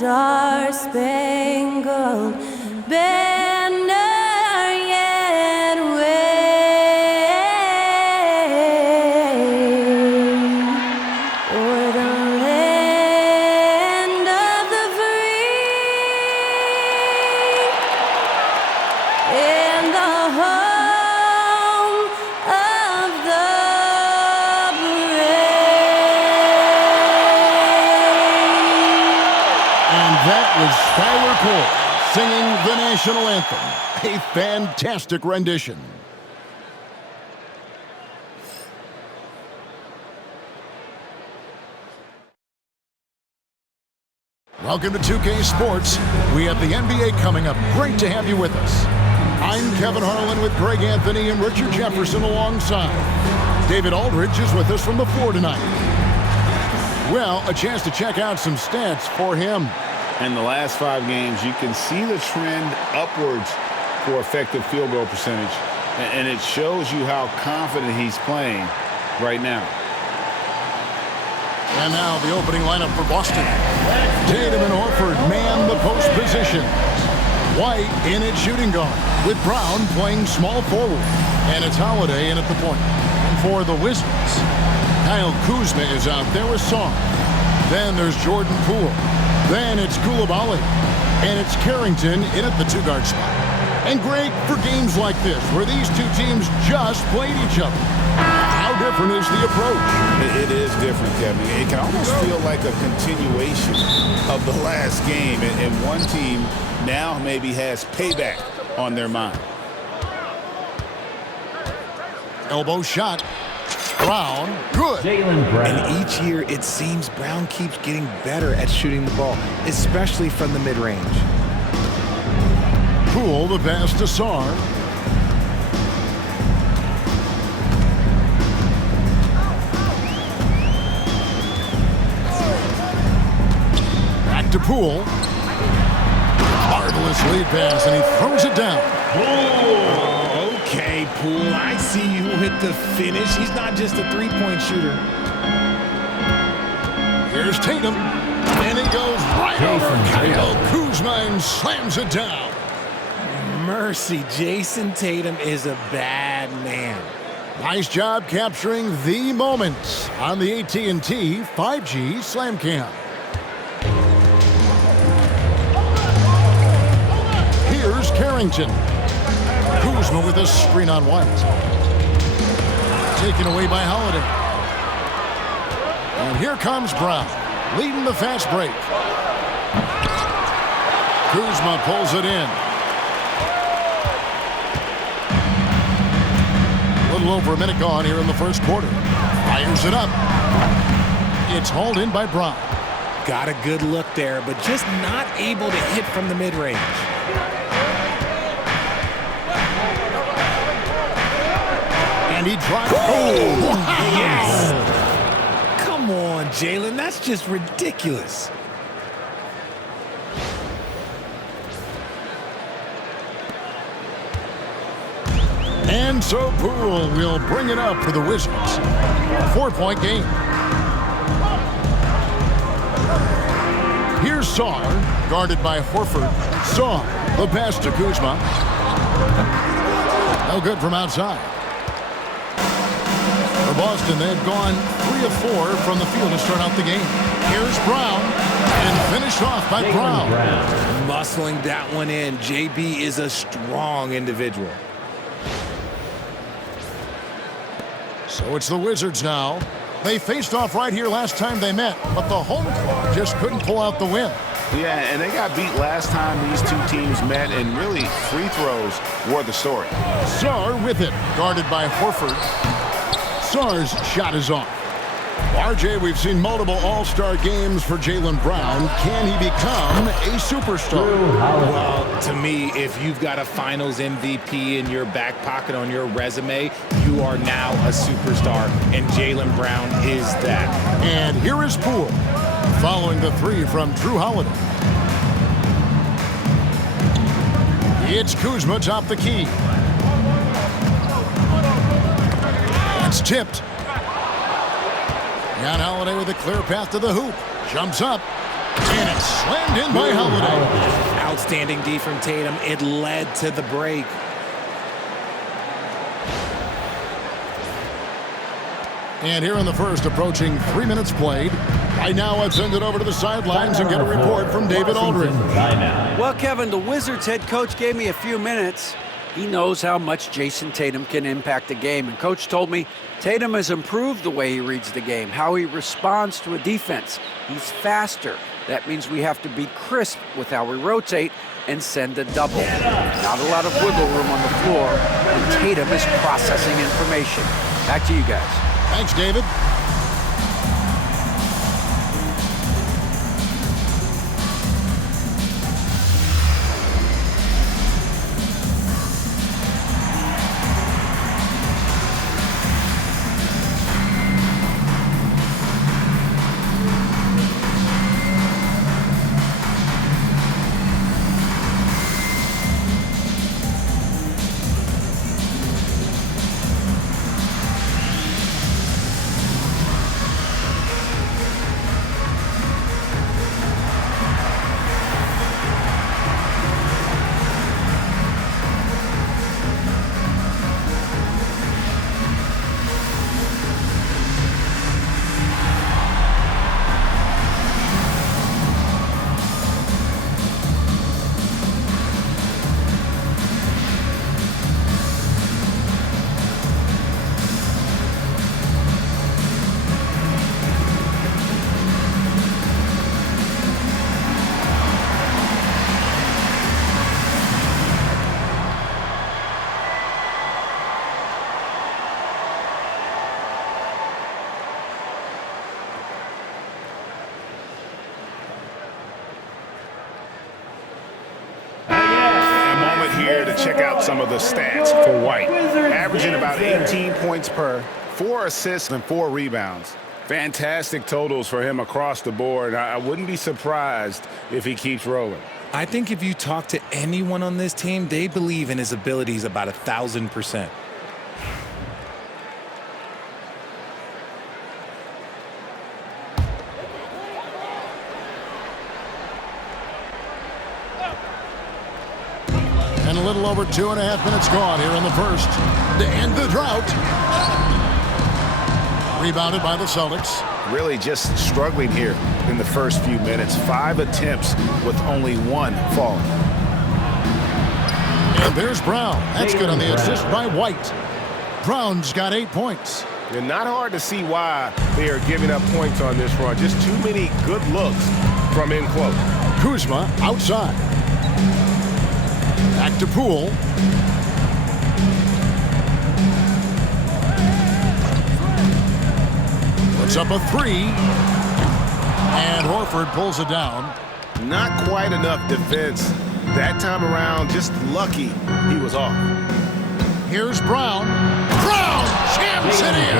star-spangled banner yet wave o'er the land of the free and the home of the That was Skylar Cole singing the national anthem. A fantastic rendition. Welcome to 2K Sports. We have the NBA coming up. Great to have you with us. I'm Kevin Harlan with Greg Anthony and Richard Jefferson alongside. David Aldridge is with us from the floor tonight. Well, a chance to check out some stats for him. In the last 5 games, you can see the trend upwards for effective field goal percentage. And it shows you how confident he's playing right now. And now the opening lineup for Boston. Tatum and Horford man the post position. White in at shooting guard, with Brown playing small forward. And it's Holiday in at the point. And for the Wizards, Kyle Kuzma is out there with Song. Then there's Jordan Poole. Then it's Coulibaly, and it's Carrington in at the 2-guard spot. And Greg, for games like this, where these two teams just played each other, how different is the approach? It is different, Kevin. It can almost feel like a continuation of the last game, and one team now maybe has payback on their mind. Elbow shot. Brown, good. Jaylen Brown. And each year, it seems Brown keeps getting better at shooting the ball, especially from the mid-range. Poole the pass to Sarr. Back to Poole. Marvelous lead pass, and he throws it down. Okay, Poole, I see you hit the finish. He's not just a three-point shooter. Here's Tatum, and he goes right over Kyle Kuzma and slams it down. Mercy, Jason Tatum is a bad man. Nice job capturing the moments on the AT&T 5G Slam Cam. Here's Carrington. Kuzma with a screen on White. Taken away by Holiday. And here comes Brown, leading the fast break. Kuzma pulls it in. A little over a minute gone here in the first quarter. Fires it up. It's hauled in by Brown. Got a good look there, but just not able to hit from the mid-range. And he drives. Oh, wow. Yes! Come on, Jaylen. That's just ridiculous. And so Poole will bring it up for the Wizards. A 4-point game. Here's Sarr, guarded by Horford. Sarr, the pass to Kuzma. No good from outside. For Boston, they've gone 3 of 4 from the field to start out the game. Here's Brown, and finished off by Brown. Muscling that one in. JB is a strong individual. So it's the Wizards now. They faced off right here last time they met, but the home club just couldn't pull out the win. Yeah, and they got beat last time these two teams met, and really free throws were the story. Sarr with it, guarded by Horford. Sarr's shot is off. RJ, we've seen multiple all-star games for Jaylen Brown. Can he become a superstar? Well, to me, if you've got a finals MVP in your back pocket on your resume, you are now a superstar, and Jaylen Brown is that. And here is Poole, following the 3 from Drew Holiday. It's Kuzma top the key. It's tipped. Got Holiday with a clear path to the hoop. Jumps up. And it's slammed in by Holiday. Outstanding D from Tatum. It led to the break. And here in the first, approaching 3 minutes played. Right now, let's send it over to the sidelines and get a report from David Aldridge. Well, Kevin, the Wizards head coach gave me a few minutes. He knows how much Jason Tatum can impact the game. And Coach told me Tatum has improved the way he reads the game, how he responds to a defense. He's faster. That means we have to be crisp with how we rotate and send a double. Not a lot of wiggle room on the floor when Tatum is processing information. Back to you guys. Thanks, David. Here to check out some of the stats for White. Averaging about 18 points per, 4 assists and 4 rebounds. Fantastic totals for him across the board. I wouldn't be surprised if he keeps rolling. I think if you talk to anyone on this team, they believe in his abilities about 1,000%. And a little over 2.5 minutes gone here in the first to end the drought. Rebounded by the Celtics. Really just struggling here in the first few minutes. 5 attempts with only 1 falling. And there's Brown. That's good on the assist by White. Brown's got 8 points. And not hard to see why they are giving up points on this run. Just too many good looks from in close. Kuzma outside. Back to Poole. Puts up a 3. And Horford pulls it down. Not quite enough defense. That time around, just lucky he was off. Here's Brown. Brown jams it in.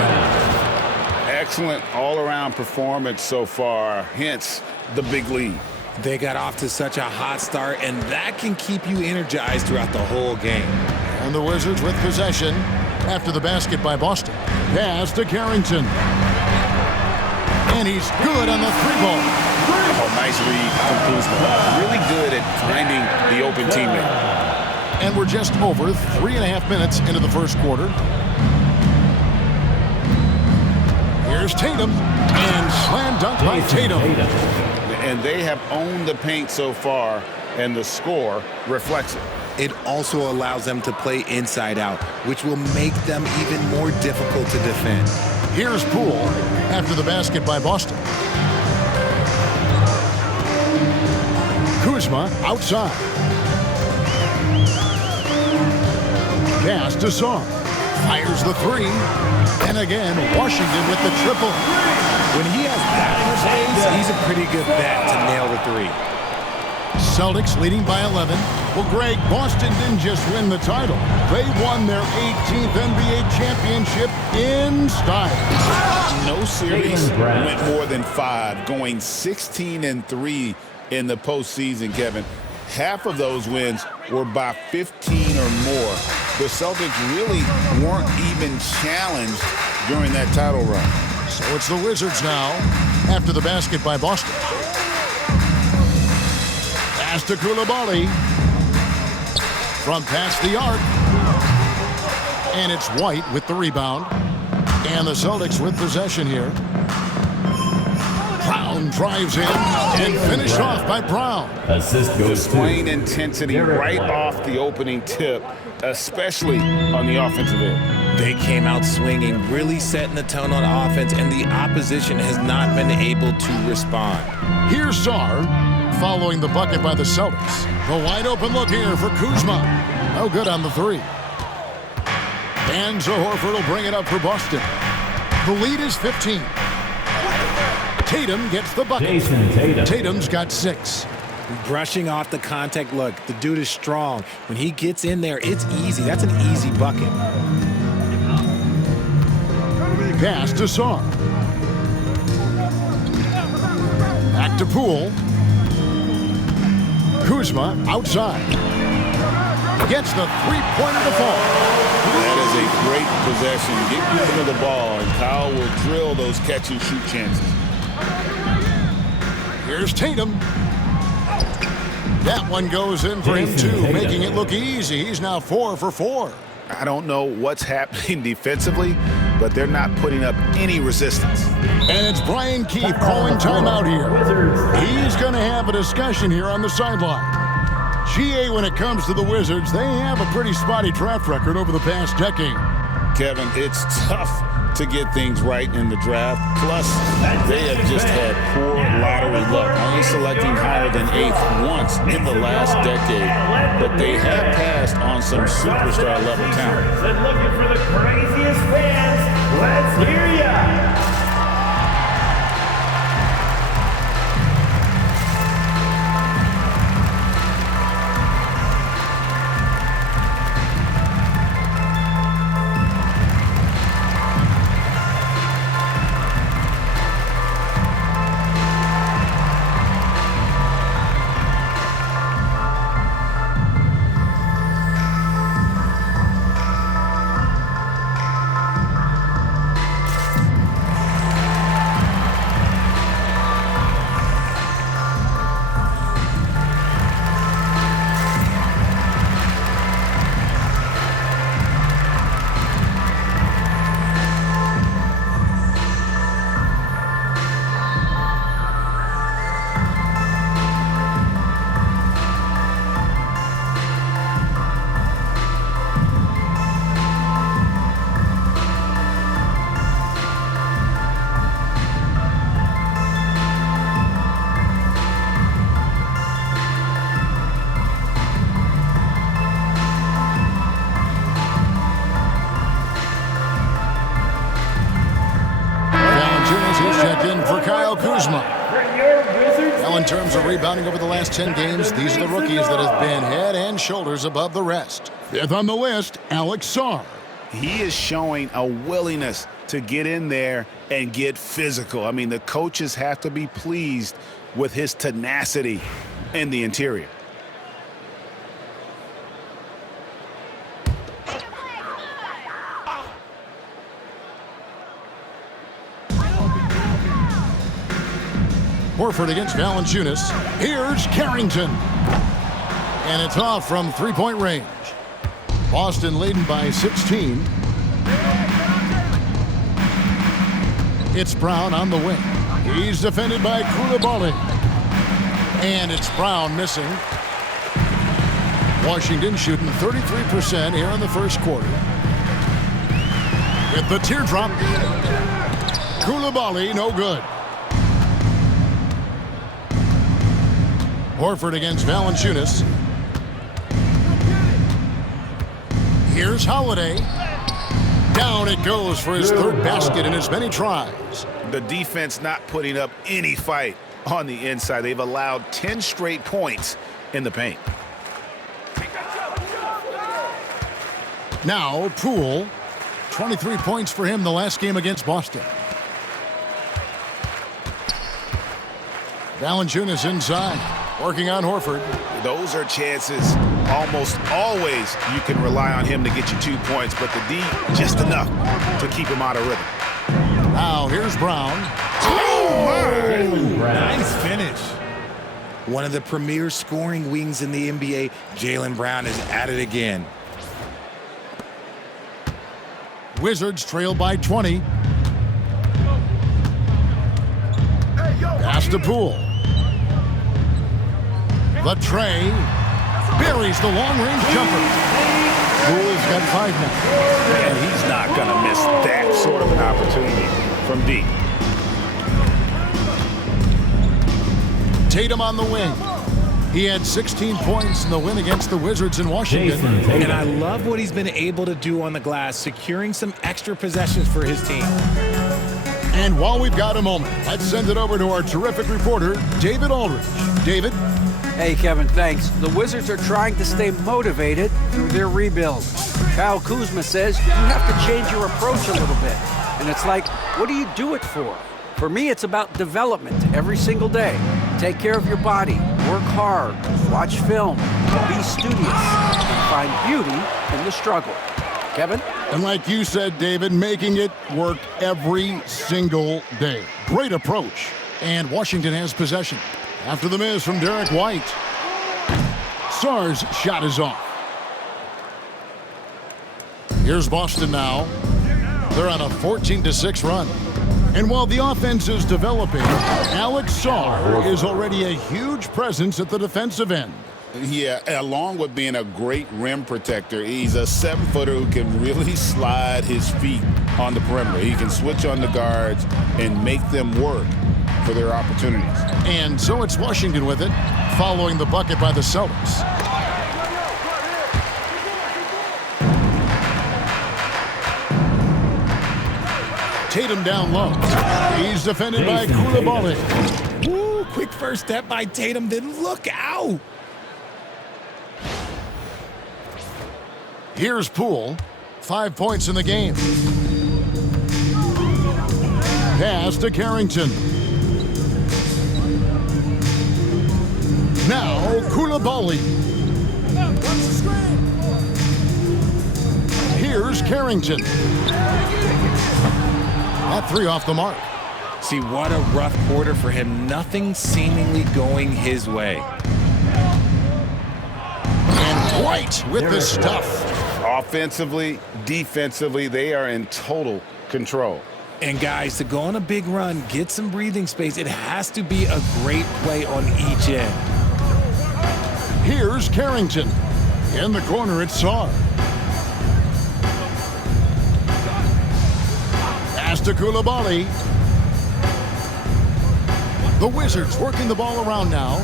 Excellent all-around performance so far, hence the big lead. They got off to such a hot start, and that can keep you energized throughout the whole game. And the Wizards with possession after the basket by Boston. Pass to Carrington. And he's good on the 3-ball. Oh, nice read from Kuzma. Really good at finding the open teammate. And we're just over 3.5 minutes into the first quarter. Here's Tatum. And slam dunk by Tatum. And they have owned the paint so far, and the score reflects it. It also allows them to play inside out, which will make them even more difficult to defend. Here's Poole after the basket by Boston. Kuzma outside. Pass to Song. Fires the 3. And again, Washington with the triple. When he has that in his hands, he's a pretty good bet to nail the 3. Celtics leading by 11. Well, Greg, Boston didn't just win the title. They won their 18th NBA championship in style. No series went more than 5, going 16-3 in the postseason, Kevin. Half of those wins were by 15 or more. The Celtics really weren't even challenged during that title run. So it's the Wizards now after the basket by Boston. Pass to Coulibaly. From past the arc. And it's White with the rebound. And the Celtics with possession here. Brown drives in and finished off by Brown. Assist goes Displaying to intensity right off the opening tip, especially on the offensive end. They came out swinging, really setting the tone on offense, and the opposition has not been able to respond. Here's Sarr following the bucket by the Celtics. The wide open look here for Kuzma. No good on the three. And Horford will bring it up for Boston. The lead is 15. Tatum gets the bucket. Jason Tatum. Tatum's got 6. Brushing off the contact look. The dude is strong. When he gets in there, it's easy. That's an easy bucket. Pass to Sarr. Back to Poole. Kuzma outside. Gets the three-pointer to fall. That is a great possession. Get rid of the ball, and Kyle will drill those catch-and-shoot chances. Here's Tatum. That one goes in for him, too, making it look easy. He's now 4 for 4. I don't know what's happening defensively, but they're not putting up any resistance. And it's Brian Keefe calling timeout here. He's going to have a discussion here on the sideline. GA, when it comes to the Wizards, they have a pretty spotty track record over the past decade. Kevin, it's tough to get things right in the draft. Plus, they have just had poor lottery luck, only selecting higher than 8th once in the last decade. But they have passed on some superstar-level talent. And looking for the craziest fans, let's hear ya! Now, in terms of rebounding over the last 10 games, these are the rookies that have been head and shoulders above the rest. Fifth on the list, Alex Sarr. He is showing a willingness to get in there and get physical. I mean, the coaches have to be pleased with his tenacity in the interior. Horford against Valanciunas. Here's Carrington. And it's off from three-point range. Boston leading by 16. It's Brown on the wing. He's defended by Coulibaly. And it's Brown missing. Washington shooting 33% here in the first quarter. With the teardrop. Coulibaly, no good. Horford against Valanciunas. Here's Holiday. Down it goes for his third basket in as many tries. The defense not putting up any fight on the inside. They've allowed 10 straight points in the paint. Now, Poole. 23 points for him the last game against Boston. Valanciunas inside. Working on Horford. Those are chances almost always you can rely on him to get you 2 points, but the D just enough to keep him out of rhythm. Now here's Brown. Oh, nice finish. one of the premier scoring wings in the NBA. Jaylen Brown is at it again. Wizards trail by 20. Pass to Poole. The tray buries the long-range jumper. Poole's got 5 now. And he's not going to miss that sort of an opportunity from deep. Tatum on the wing. He had 16 points in the win against the Wizards in Washington. And I love what he's been able to do on the glass, securing some extra possessions for his team. And while we've got a moment, let's send it over to our terrific reporter, David Aldridge. David? Hey, Kevin, thanks. The Wizards are trying to stay motivated through their rebuild. Kyle Kuzma says you have to change your approach a little bit. And it's like, what do you do it for? For me, it's about development every single day. Take care of your body, work hard, watch film, be studious, and find beauty in the struggle. Kevin? And like you said, David, making it work every single day. Great approach. And Washington has possession. After the miss from Derek White. Sarr's shot is off. Here's Boston now. They're on a 14-6 run. And while the offense is developing, Alex Sarr is already a huge presence at the defensive end. Yeah, along with being a great rim protector, he's a 7-footer who can really slide his feet on the perimeter. He can switch on the guards and make them work for their opportunities. And so it's Washington with it, following the bucket by the Celtics. Tatum down low. He's defended by Coulibaly. Woo, quick first step by Tatum, then look out. Here's Poole. 5 points in the game. Pass to Carrington. Now Coulibaly. Here's Carrington. That 3 off the mark. See, what a rough quarter for him. Nothing seemingly going his way. And White with the stuff. Offensively, defensively, they are in total control. And guys, to go on a big run, get some breathing space, it has to be a great play on each end. Here's Carrington. In the corner, it's Sarr. Pass to Coulibaly. The Wizards working the ball around now.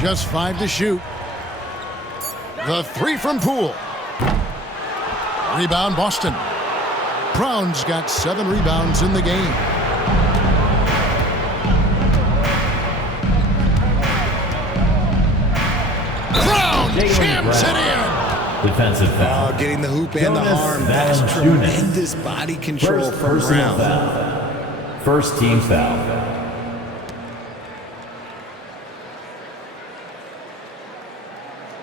Just 5 to shoot. The 3 from Poole. Rebound Boston. Brown's got 7 rebounds in the game. Brown jams it in. Defensive foul. Getting the hoop and the arm. That's tremendous body control from Brown. First team foul.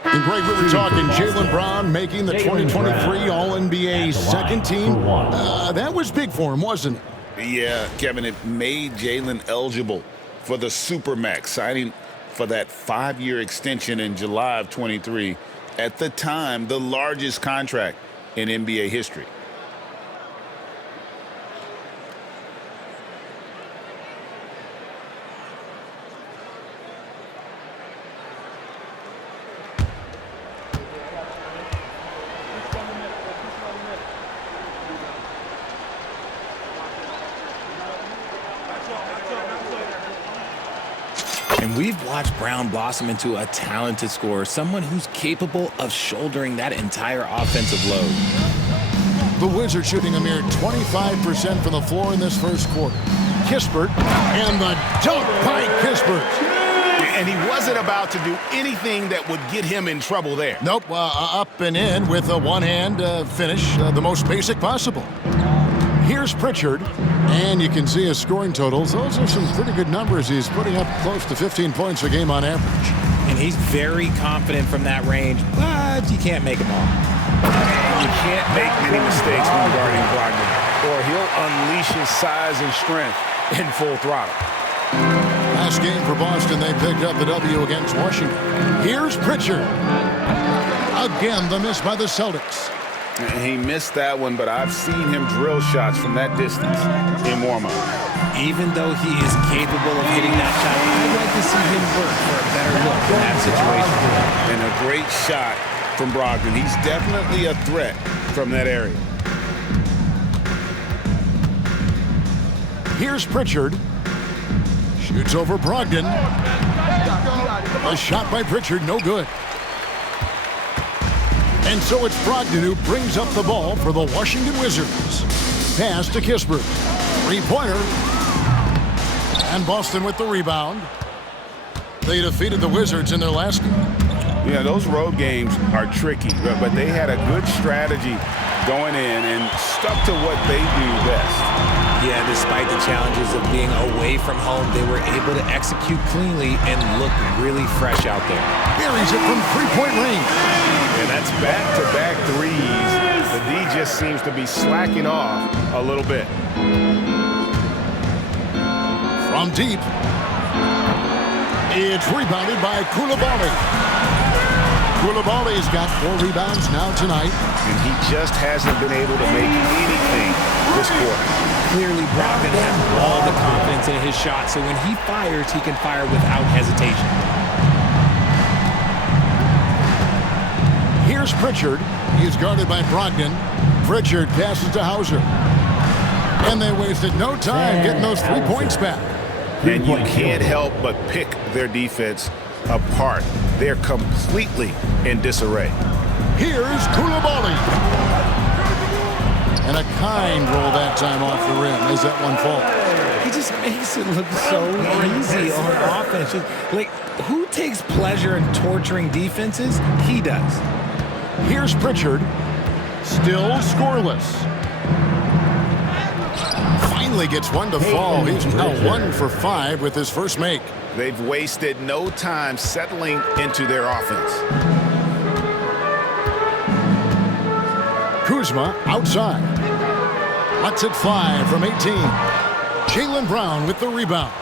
And Greg, we were talking Jaylen Brown making the 2023 All-NBA second team. That was big for him, wasn't it? Yeah, Kevin, it made Jaylen eligible for the Supermax, signing for that 5-year extension in July of 23. At the time, the largest contract in NBA history. And we've watched Brown blossom into a talented scorer, someone who's capable of shouldering that entire offensive load. The Wizards shooting a mere 25% from the floor in this first quarter. Kispert and the dunk by Kispert. And he wasn't about to do anything that would get him in trouble there. Nope, up and in with a one-hand finish, the most basic possible. Here's Pritchard, and you can see his scoring totals. Those are some pretty good numbers. He's putting up close to 15 points a game on average. And he's very confident from that range, but you can't make them all. You can't make many mistakes when guarding Brogdon, or he'll unleash his size and strength in full throttle. Close game for Boston. They picked up the W against Washington. Here's Pritchard. Again, the miss by the Celtics. He missed that one, but I've seen him drill shots from that distance in warm-up. Even though he is capable of hitting that shot, I'd like to see him work for a better look in that situation. And a great shot from Brogdon. He's definitely a threat from that area. Here's Pritchard. Shoots over Brogdon. A shot by Pritchard, no good. And so it's Brogdon who brings up the ball for the Washington Wizards. Pass to Kispert. Three-pointer. And Boston with the rebound. They defeated the Wizards in their last game. Yeah, those road games are tricky, but they had a good strategy going in and stuck to what they do best. Yeah, despite the challenges of being away from home, they were able to execute cleanly and look really fresh out there. Buries it from three-point range. And that's back-to-back threes. The D just seems to be slacking off a little bit. From deep. It's rebounded by Coulibaly. Coulibaly's got 4 rebounds now tonight. And he just hasn't been able to make anything this quarter. Clearly, Brogdon has all the confidence in his shot, so when he fires, he can fire without hesitation. Here's Pritchard. He's guarded by Brogdon. Pritchard passes to Hauser. And they wasted no time getting those 3 points back. And you can't help but pick their defense apart. They're completely in disarray. Here's Coulibaly. And a kind roll that time off the rim as that one falls. He just makes it look so easy on offense. Like, who takes pleasure in torturing defenses? He does. Here's Pritchard. Still scoreless. Finally gets one to fall. He's now 1 for 5 with his first make. They've wasted no time settling into their offense. Kuzma outside. Lets it fly from 18. Jaylen Brown with the rebound.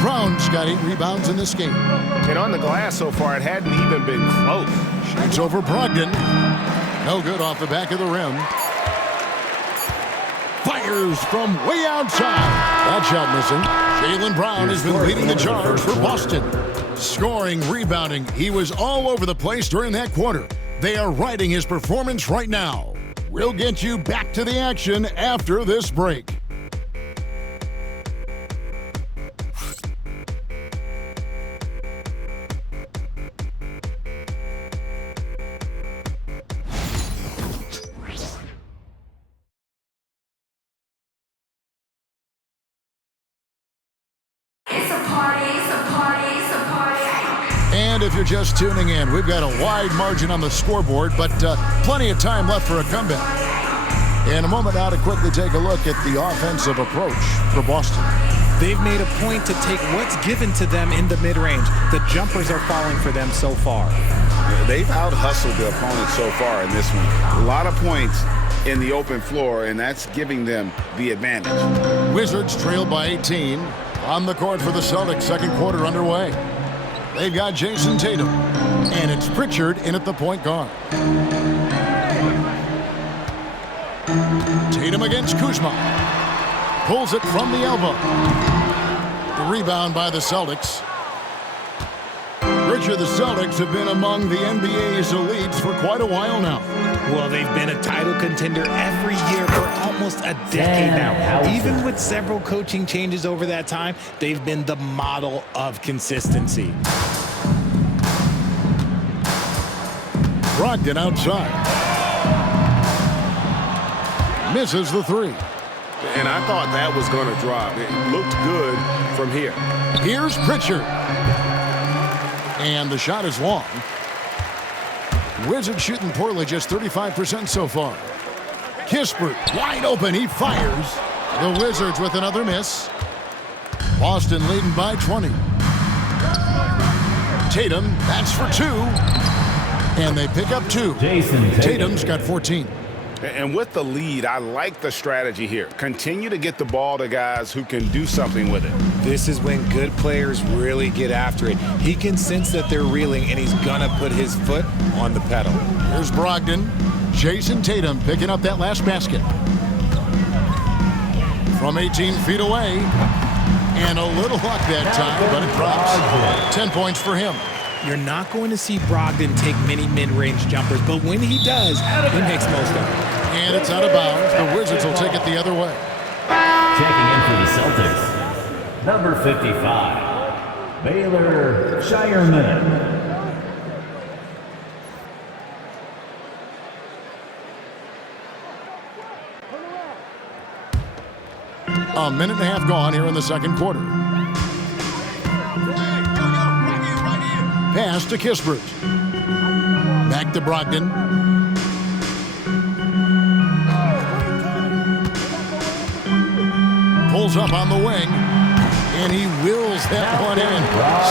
Brown's got 8 rebounds in this game. And on the glass so far, it hadn't even been close. Shoots over Brogdon. No good off the back of the rim. Fires from way outside. That shot missing. Jaylen Brown has been leading the charge for Boston. Scoring, rebounding. He was all over the place during that quarter. They are riding his performance right now. We'll get you back to the action after this break. And if you're just tuning in, we've got a wide margin on the scoreboard, but plenty of time left for a comeback. In a moment now to quickly take a look at the offensive approach for Boston. They've made a point to take what's given to them in the mid-range. The jumpers are falling for them so far. They've out-hustled the opponent so far in this one. A lot of points in the open floor, and that's giving them the advantage. Wizards trail by 18. On the court for the Celtics, second quarter underway. They've got Jason Tatum, and it's Pritchard in at the point guard. Tatum against Kuzma. Pulls it from the elbow. The rebound by the Celtics. Richard, the Celtics have been among the NBA's elites for quite a while now. Well, they've been a title contender every year for almost a decade now. Even with several coaching changes over that time, they've been the model of consistency. Brogdon outside. Misses the 3. And I thought that was going to drop. It looked good from here. Here's Pritchard. And the shot is long. Wizards shooting poorly, just 35% so far. Kispert wide open, he fires. The Wizards with another miss. Boston leading by 20. Tatum, that's for 2. And they pick up 2. Tatum's got 14. And with the lead, I like the strategy here. Continue to get the ball to guys who can do something with it. This is when good players really get after it. He can sense that they're reeling, and he's going to put his foot on the pedal. Here's Brogdon. Jason Tatum picking up that last basket. From 18 feet away. And a little luck that time, but it drops. 10 points for him. You're not going to see Brogdon take many mid-range jumpers, but when he does, he makes most of it. And it's out of bounds. The Wizards will take it the other way. Checking in for the Celtics, number 55, Baylor Shireman. A minute and a half gone here in the second quarter. Pass to Kispert. Back to Brogdon. Pulls up on the wing. And he wills that one in.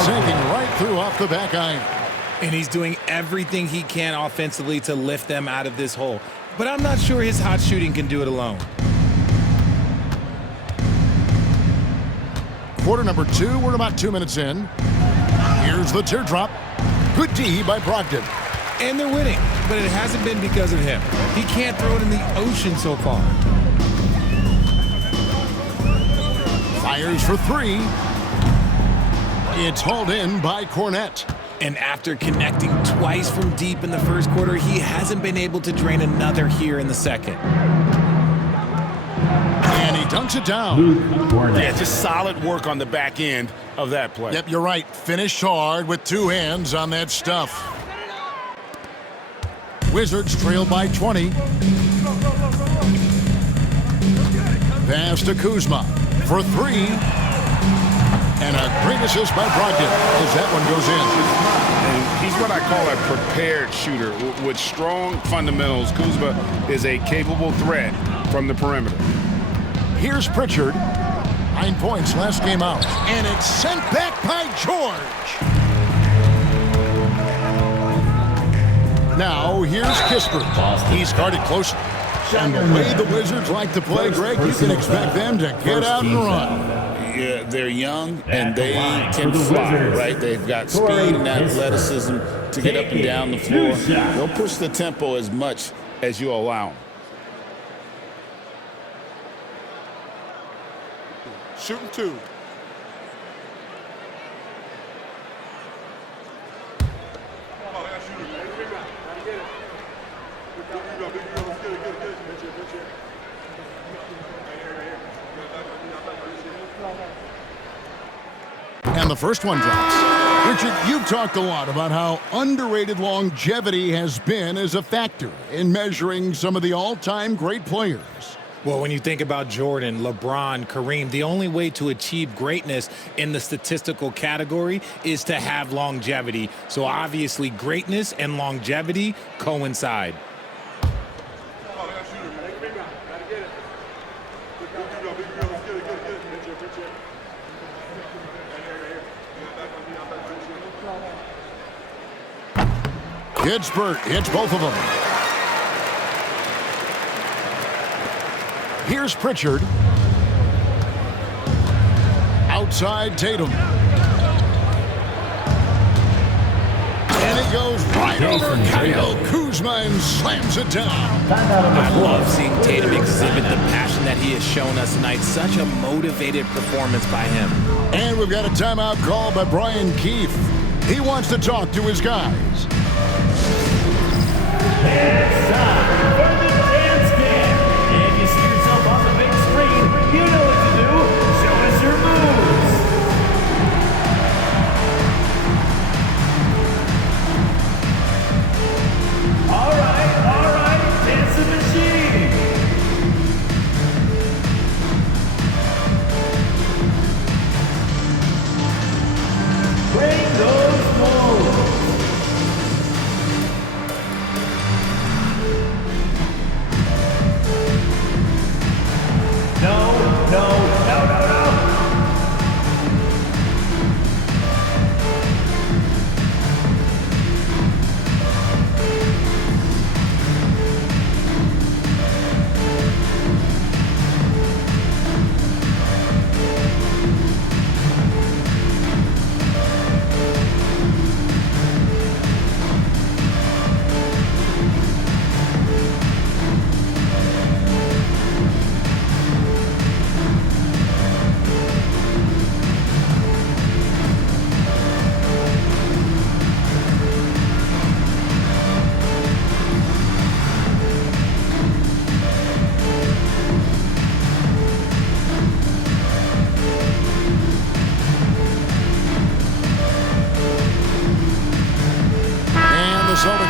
Sinking right through off the back iron. And he's doing everything he can offensively to lift them out of this hole. But I'm not sure his hot shooting can do it alone. Quarter number 2, we're about 2 minutes in. Here's the teardrop. Good D by Brogdon. And they're winning, but it hasn't been because of him. He can't throw it in the ocean so far. Fires for 3. It's hauled in by Cornette. And after connecting twice from deep in the first quarter, he hasn't been able to drain another here in the second. And he dunks it down. Yeah, just solid work on the back end of that play. Yep, you're right. Finished hard with 2 hands on that stuff. Wizards trail by 20. Pass to Kuzma for 3. And a great assist by Brogdon as that one goes in. And he's what I call a prepared shooter. With strong fundamentals, Kuzma is a capable threat from the perimeter. Here's Pritchard. 9 points last game out. And it's sent back by George. Now here's Kispert. He's guarded closely. And the way the Wizards like to play, Greg, you can expect them to get out and run. Yeah, they're young and they can fly, right? They've got speed and athleticism to get up and down the floor. They'll push the tempo as much as you allow them. Shooting 2. And the first one drops. Richard, you've talked a lot about how underrated longevity has been as a factor in measuring some of the all-time great players. Well, when you think about Jordan, LeBron, Kareem, the only way to achieve greatness in the statistical category is to have longevity. So obviously greatness and longevity coincide. Kispert hits both of them. Here's Pritchard. Outside Tatum. And it goes right over Kyle Kuzma and slams it down. I love seeing Tatum exhibit the passion that he has shown us tonight. Such a motivated performance by him. And we've got a timeout call by Brian Keefe. He wants to talk to his guys. It's time for the dance cam. If you see yourself on the big screen, you know what to do. Show us your moves. All right, dancing machine. Bring those moves.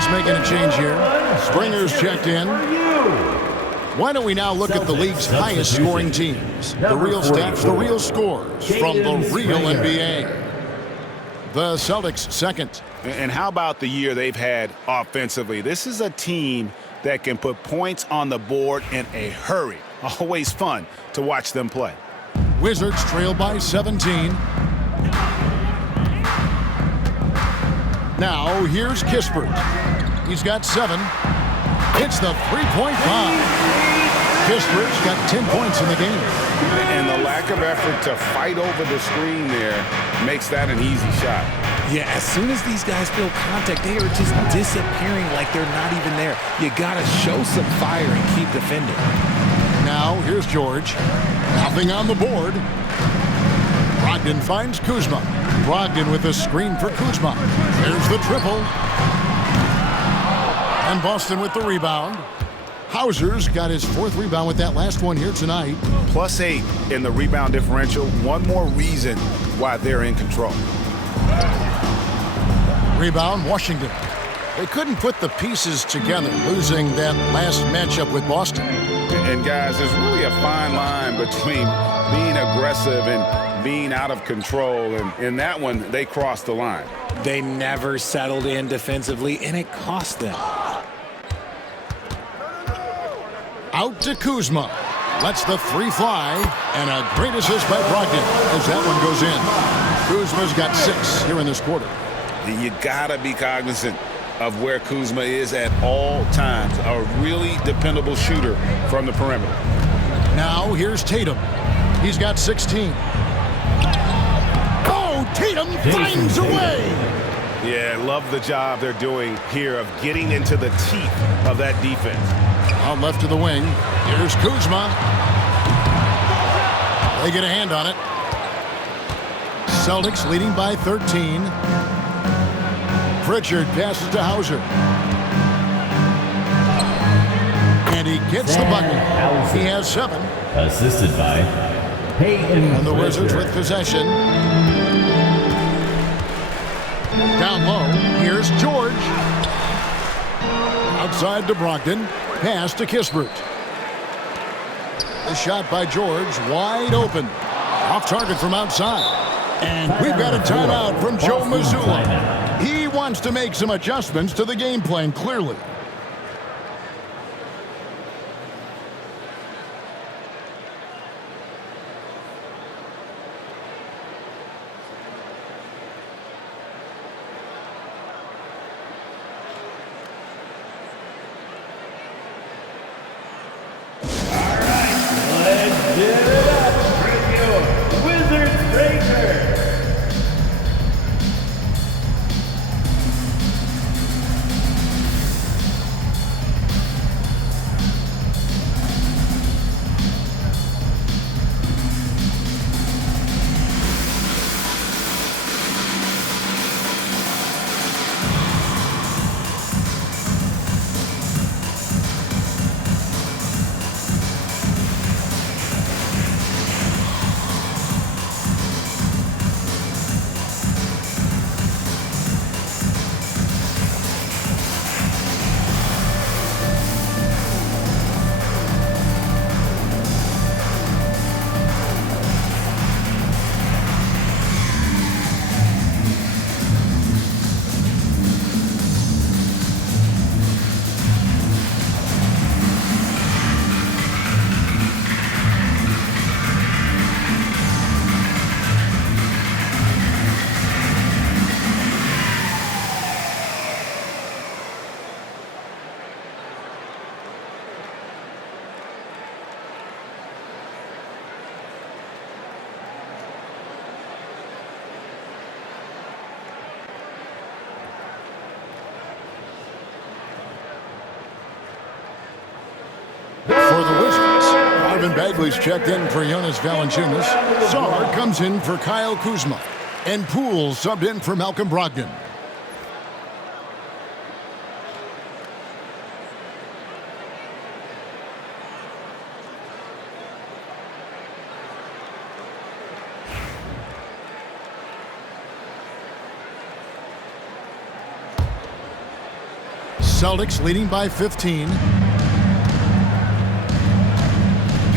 Celtics making a change here. Springer's checked in. Why don't we now look at the league's highest scoring teams? The real stats, the real scores from the real NBA. The Celtics second. And how about the year they've had offensively? This is a team that can put points on the board in a hurry. Always fun to watch them play. Wizards trail by 17. Now here's Kispert. He's got 7. Hits the three-point bomb. Kispert's got 10 points in the game. And the lack of effort to fight over the screen there makes that an easy shot. Yeah, as soon as these guys feel contact, they are just disappearing like they're not even there. You got to show some fire and keep defending. Now here's George. Nothing on the board. Brogdon finds Kuzma. Brogdon with a screen for Kuzma. There's the triple. And Boston with the rebound. Hauser's got his 4th rebound with that last one here tonight. +8 in the rebound differential. One more reason why they're in control. Rebound, Washington. They couldn't put the pieces together, losing that last matchup with Boston. And guys, there's really a fine line between being aggressive and being out of control. And in that one, they crossed the line. They never settled in defensively, and it cost them. Out to Kuzma. Lets the 3 fly. And a great assist by Brogdon as that one goes in. Kuzma's got 6 here in this quarter. You gotta be cognizant of where Kuzma is at all times. A really dependable shooter from the perimeter. Now here's Tatum. He's got 16. Oh, Tatum finds a way. Yeah, love the job they're doing here of getting into the teeth of that defense. Out left to the wing. Here's Kuzma. They get a hand on it. Celtics leading by 13. Pritchard passes to Hauser. And he gets the bucket. He has 7. Assisted by Peyton. And the Wizards with possession. Down low, here's George. Outside to Brogdon. Pass to Kispert. The shot by George, wide open. Off target from outside. And we've got a timeout from Joe Mazzulla. He wants to make some adjustments to the game plan, clearly. For the Wizards, Marvin Bagley's checked in for Jonas Valanciunas. Sarr comes in for Kyle Kuzma. And Poole subbed in for Malcolm Brogdon. Celtics leading by 15.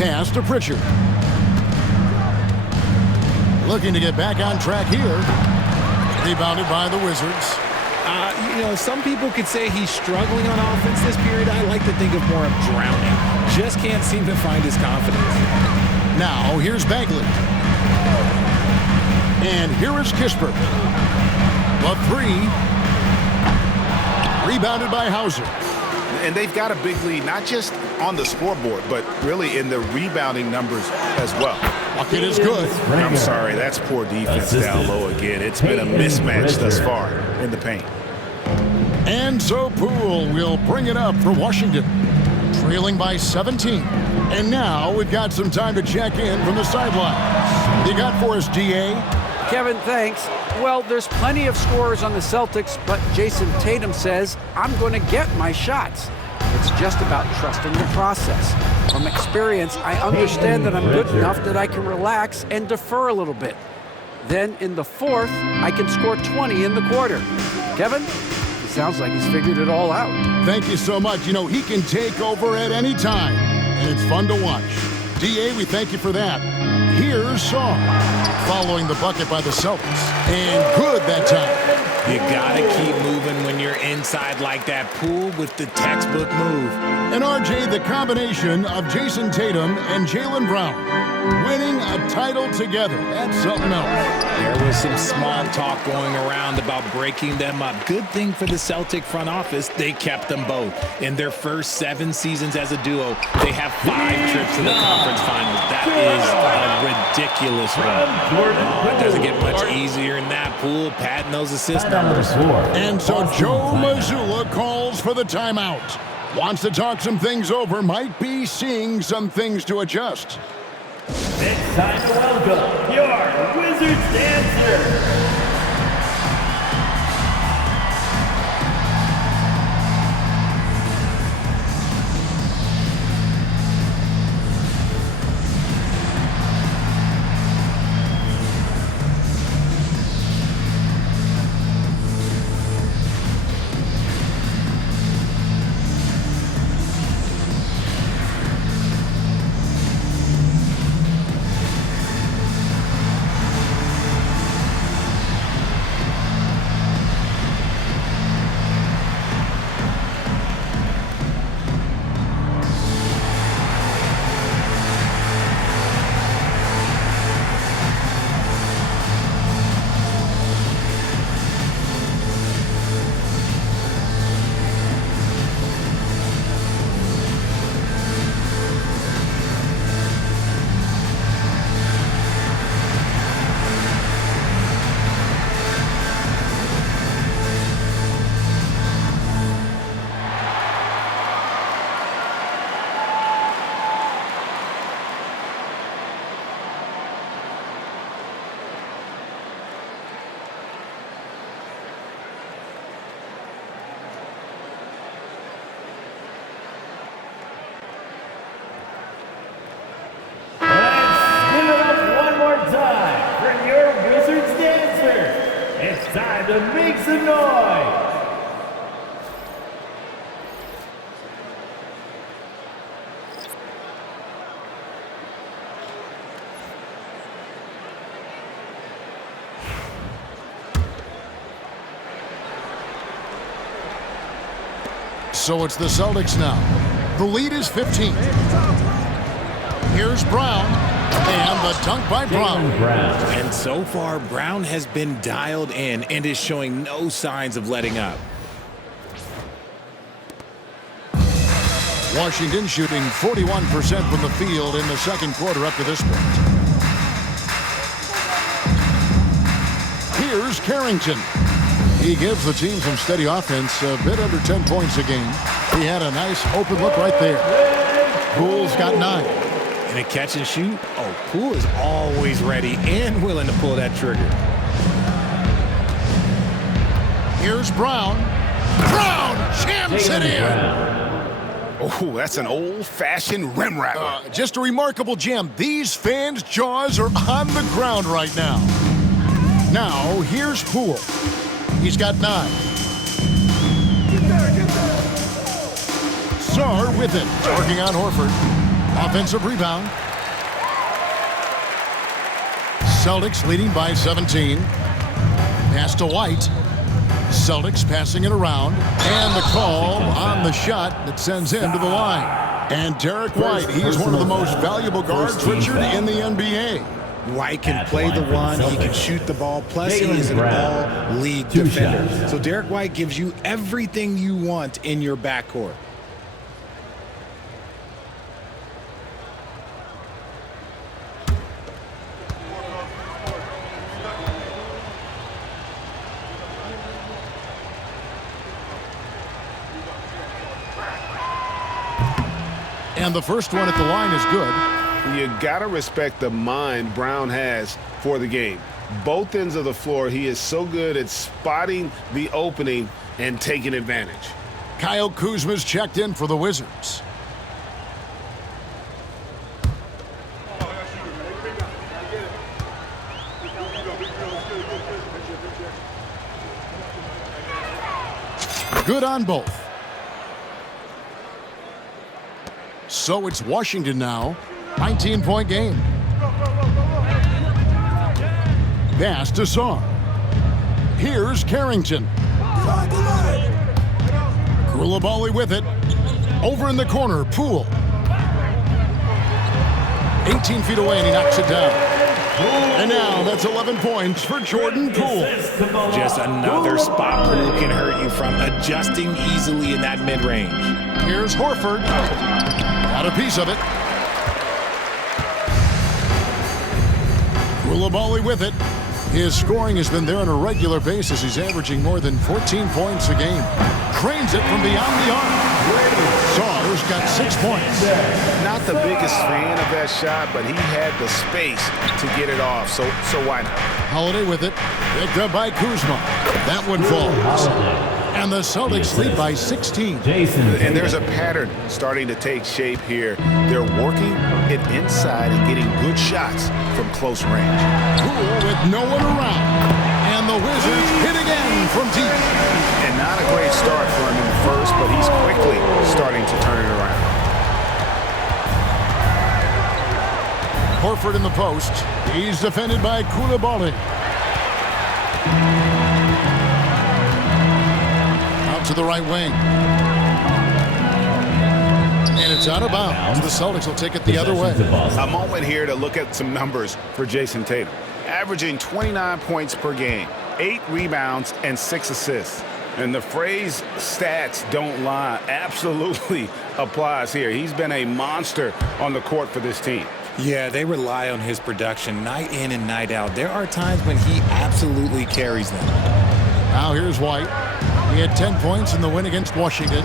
Pass to Pritchard. Looking to get back on track here. Rebounded by the Wizards. Some people could say he's struggling on offense this period. I like to think of more of drowning. Just can't seem to find his confidence. Now, here's Bagley. And here is Kispert. The three. Rebounded by Hauser. And they've got a big lead, not just on the scoreboard, but really in the rebounding numbers as well. Bucket is good. I'm sorry, that's poor defense down low again. It's been a mismatch thus far in the paint. And so Poole will bring it up for Washington, trailing by 17. And now we've got some time to check in from the sidelines. You got for us, DA? Kevin, thanks. Well, there's plenty of scorers on the Celtics, but Jason Tatum says, I'm going to get my shots. It's just about trusting the process. From experience, I understand that I'm good enough that I can relax and defer a little bit. Then in the fourth, I can score 20 in the quarter. Kevin, it sounds like he's figured it all out. Thank you so much. He can take over at any time, and it's fun to watch. DA, we thank you for that. Here's Shaw, following the bucket by the Celtics. And good that time. You gotta keep moving when you're inside like that. Poole with the textbook move. And RJ, the combination of Jason Tatum and Jaylen Brown winning a title together. That's something else. There was some small talk going around about breaking them up. Good thing for the Celtic front office, they kept them both. In their first 7 seasons as a duo, they have 5 trips to the conference finals. That is a ridiculous run. It doesn't get much easier than that. Poole padding those assist numbers. And so Joe Mazzulla calls for the timeout. Wants to talk some things over, might be seeing some things to adjust. It's time to welcome your Wizards dancer. Time to make some noise! So it's the Celtics now. The lead is 15. Here's Brown. And the dunk by Brown. And so far, Brown has been dialed in and is showing no signs of letting up. Washington shooting 41% from the field in the second quarter up to this point. Here's Carrington. He gives the team some steady offense, a bit under 10 points a game. He had a nice open look right there. Poole's got 9. In a catch and shoot, Poole is always ready and willing to pull that trigger. Here's Brown. Brown jams it in. Oh, that's an old-fashioned rim rattler. Just a remarkable jam. These fans' jaws are on the ground right now. Now, here's Poole. He's got 9. Get there, get there. Czar with it. Working on Horford. Offensive rebound. Celtics leading by 17. Pass to White. Celtics passing it around. And the call on the shot that sends him to the line. And Derek White, he's one of the most valuable guards, Richard, in the NBA. White can play the one, he can shoot the ball, plus he is an all-league defender. So Derek White gives you everything you want in your backcourt. And the first one at the line is good. You got to respect the mind Brown has for the game. Both ends of the floor, he is so good at spotting the opening and taking advantage. Kyle Kuzma's checked in for the Wizards. Good on both. So it's Washington now. 19-point game. Pass to Czar. Here's Carrington. Coulibaly with it. Over in the corner, Poole. 18 feet away, and he knocks it down. And now that's 11 points for Jordan Poole. Just another spot Poole can hurt you from, adjusting easily in that mid-range. Here's Horford. Got a piece of it. Coulibaly with it. His scoring has been there on a regular basis. He's averaging more than 14 points a game. Cranes it from beyond the arc. Czar's got 6 points. Not the biggest fan of that shot, but he had the space to get it off, so why not? Holiday with it. Picked up by Kuzma. That one falls. And the Celtics lead by 16. And there's a pattern starting to take shape here. They're working it inside and getting good shots from close range. Poole with no one around. And the Wizards hit again from deep. And not a great start for him in the first, but he's quickly starting to turn it around. Horford in the post. He's defended by Coulibaly. Out to the right wing. And it's out of bounds. The Celtics will take it the other way. A moment here to look at some numbers for Jayson Tatum. Averaging 29 points per game, 8 rebounds, and 6 assists. And the phrase stats don't lie absolutely applies here. He's been a monster on the court for this team. Yeah, they rely on his production night in and night out. There are times when he absolutely carries them. Now here's White. He had 10 points in the win against Washington.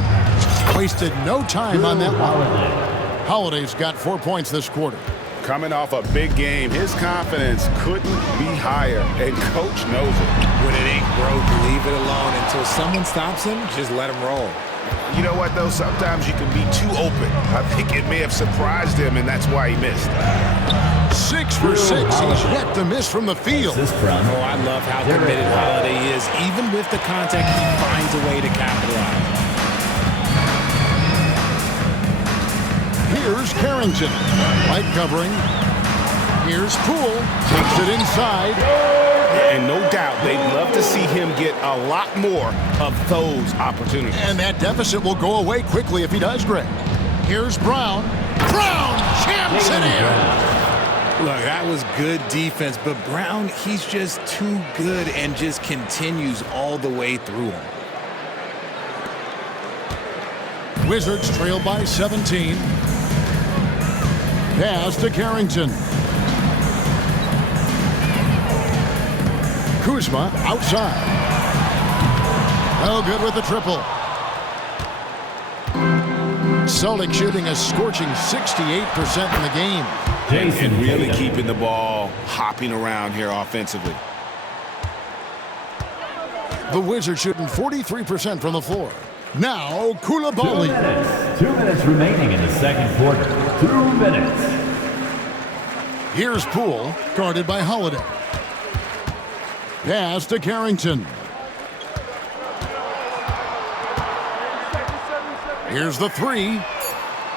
Wasted no time on that one. Holiday's got 4 points this quarter. Coming off a big game, his confidence couldn't be higher, and Coach knows it. When it ain't broke, leave it alone. Until someone stops him, just let him roll. You know what, though? Sometimes you can be too open. I think it may have surprised him, and that's why he missed. 6 for 6. He's yet to miss from the field. Oh, I love how committed Holiday is. Even with the contact, he finds a way to capitalize. Here's Carrington. White covering. Here's Poole. Takes it inside. And no doubt, they'd love to see him get a lot more of those opportunities. And that deficit will go away quickly if he does, Greg. Here's Brown. Brown jams it in. Look, that was good defense, but Brown, he's just too good and just continues all the way through him. Wizards trail by 17. Pass to Carrington. Kuzma outside. Oh, good with the triple. Celtics shooting a scorching 68% in the game. And really keeping the ball hopping around here offensively. The Wizards shooting 43% from the floor. Now, Coulibaly. 2 minutes remaining in the second quarter. 2 minutes. Here's Poole, guarded by Holiday. Pass to Carrington. Here's the three.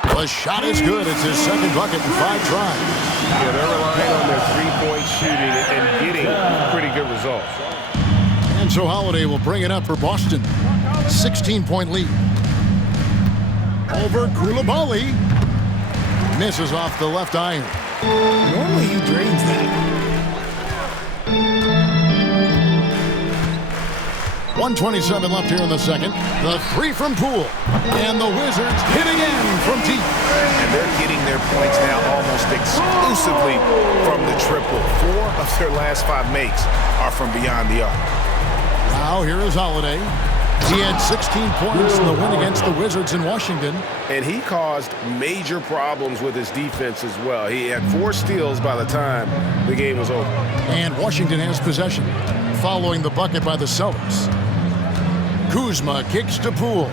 The shot is good. It's his second bucket in 5 tries. Yeah, they're relying on their three-point shooting and getting pretty good results. And so Holiday will bring it up for Boston. 16-point lead. Over Coulibaly. Misses off the left iron. Normally he drains that. 1:27 left here in the second. The three from Poole. And the Wizards hit again from deep. And they're getting their points now almost exclusively from the triple. 4 of their last 5 makes are from beyond the arc. Now here is Holiday. He had 16 points in the win against the Wizards in Washington. And he caused major problems with his defense as well. He had 4 steals by the time the game was over. And Washington has possession, following the bucket by the Celtics. Kuzma kicks to Poole.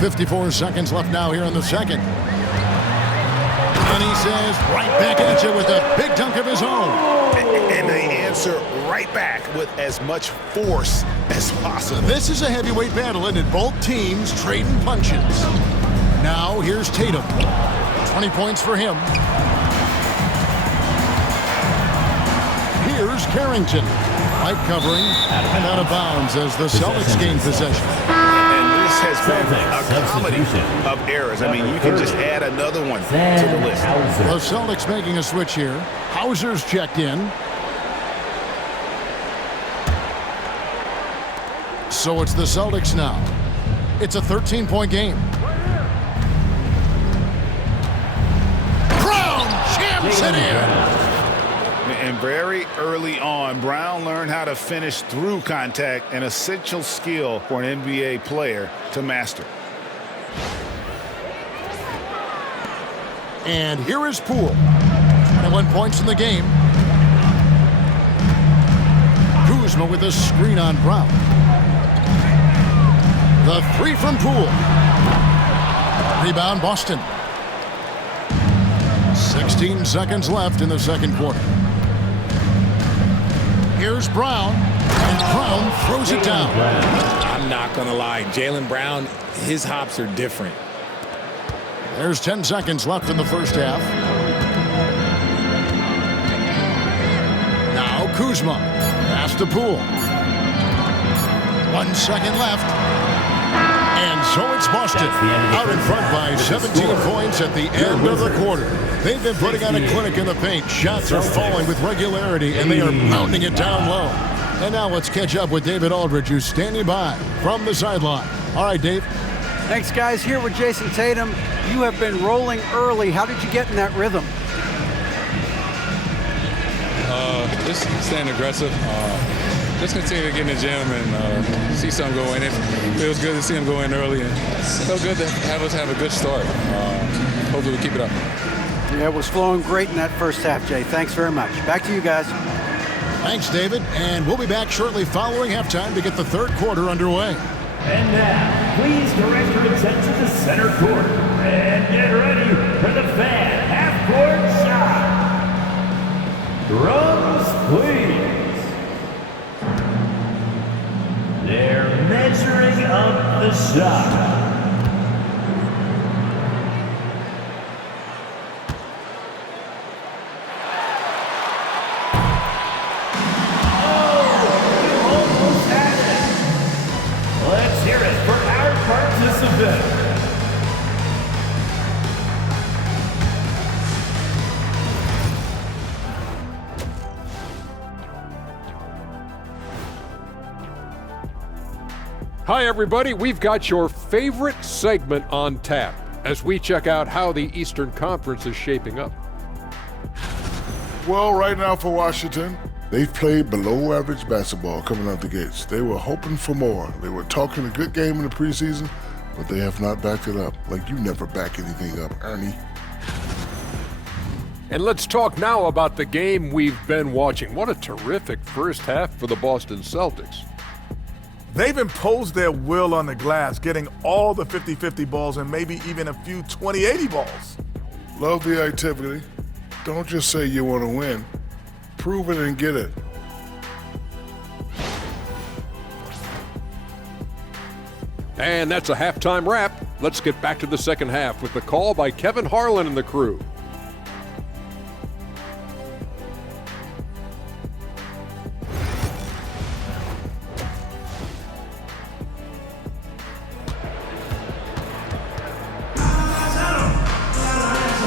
54 seconds left now here in the second. And he says, right back at you with a big dunk of his own. And they answer right back with as much force as possible. This is a heavyweight battle, and both teams trading punches. Now here's Tatum. 20 points for him. Here's Carrington. Light covering and out of bounds as the Celtics gain possession. And this has been a comedy of errors. I mean, you can just add another one to the list. The Celtics making a switch here. Hauser's checked in. So it's the Celtics now. It's a 13-point game. Brown jams it in. And very early on, Brown learned how to finish through contact, an essential skill for an NBA player to master. And here is Poole. 21 points in the game. Kuzma with a screen on Brown. The three from Poole. Rebound Boston. 16 seconds left in the second quarter. Here's Brown, and Brown throws it down. I'm not going to lie. Jaylen Brown, his hops are different. There's 10 seconds left in the first half. Now Kuzma. Pass to Poole. 1 second left. And so it's Boston out in front by 17 points at the end of the quarter. They've been putting on a clinic in the paint. Shots are falling with regularity, and they are pounding it down low. And now let's catch up with David Aldridge, who's standing by from the sideline. All right, Dave. Thanks, guys. Here with Jason Tatum. You have been rolling early. How did you get in that rhythm? Just staying aggressive. Just continue to get in the gym and see something go in. It feels good to see him go in early, and it felt good to have us have a good start. Hopefully we keep it up. Yeah, it was flowing great in that first half, Jay. Thanks very much. Back to you guys. Thanks, David. And we'll be back shortly following halftime to get the third quarter underway. And now, please direct your attention to center court. And get ready for the fan half-court shot. Drums, please. They're measuring up the shot. Hi, everybody. We've got your favorite segment on tap as we check out how the Eastern Conference is shaping up. Well, right now for Washington, they've played below average basketball coming out the gates. They were hoping for more. They were talking a good game in the preseason, but they have not backed it up. Like you never back anything up, Ernie. And let's talk now about the game we've been watching. What a terrific first half for the Boston Celtics. They've imposed their will on the glass, getting all the 50-50 balls and maybe even a few 20-80 balls. Love the activity. Don't just say you want to win. Prove it and get it. And that's a halftime wrap. Let's get back to the second half with the call by Kevin Harlan and the crew.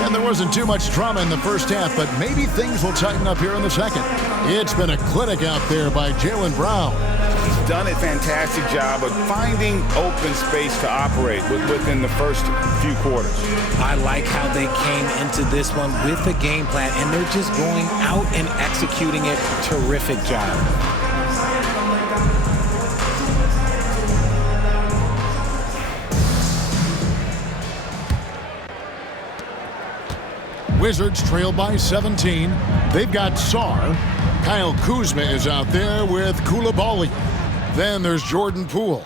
And there wasn't too much drama in the first half, but maybe things will tighten up here in the second. It's been a clinic out there by Jaylen Brown. He's done a fantastic job of finding open space to operate within the first few quarters. I like how they came into this one with a game plan, and they're just going out and executing it. Terrific job. Wizards trail by 17. They've got Sar. Kyle Kuzma is out there with Coulibaly. Then there's Jordan Poole.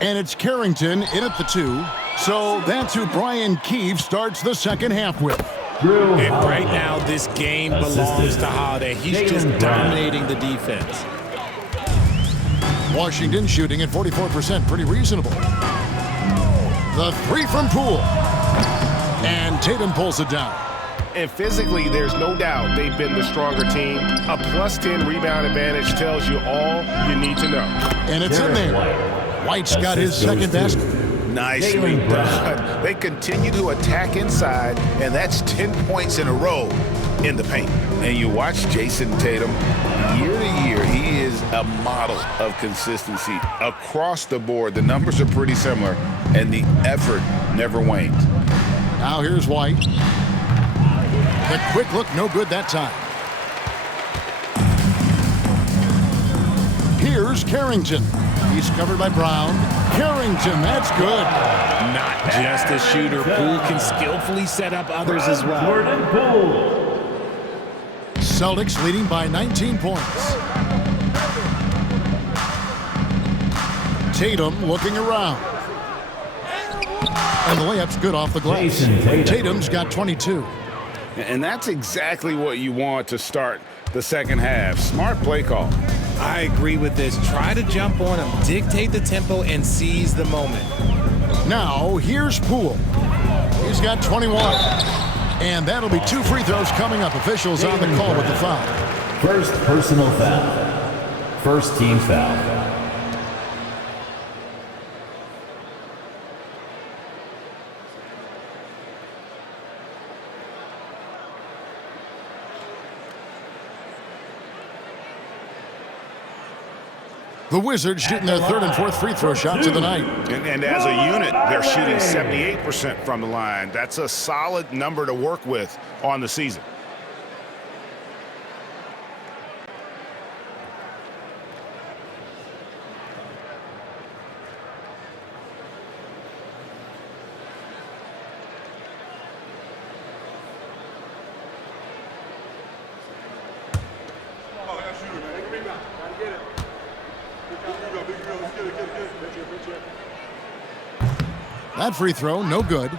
And it's Carrington in at the 2. So that's who Brian Keefe starts the second half with. And right now, this game belongs to Holiday. He's just dominating the defense. Washington shooting at 44%, pretty reasonable. The 3 from Poole. And Tatum pulls it down. And physically, there's no doubt they've been the stronger team. A +10 rebound advantage tells you all you need to know. And it's in there. White's got his second basket. Nicely done. They continue to attack inside, and that's 10 points in a row in the paint. And you watch Jayson Tatum, year to year, he is a model of consistency across the board. The numbers are pretty similar, and the effort never wanes. Now here's White. The quick look, no good that time. Here's Carrington. He's covered by Brown. Carrington, that's good. Not just a shooter. Poole can skillfully set up others as well. Jordan Poole. Celtics leading by 19 points. Tatum looking around. And the layup's good off the glass. Tatum's got 22. And that's exactly what you want to start the second half. Smart play call. I agree with this. Try to jump on him, dictate the tempo, and seize the moment. Now, here's Poole. He's got 21. And that'll be 2 free throws coming up. Officials on the call with the foul. First personal foul. First team foul. The Wizards shooting their 3rd and 4th free throw shots of the night. And as a unit, they're shooting 78% from the line. That's a solid number to work with on the season. That free throw, no good.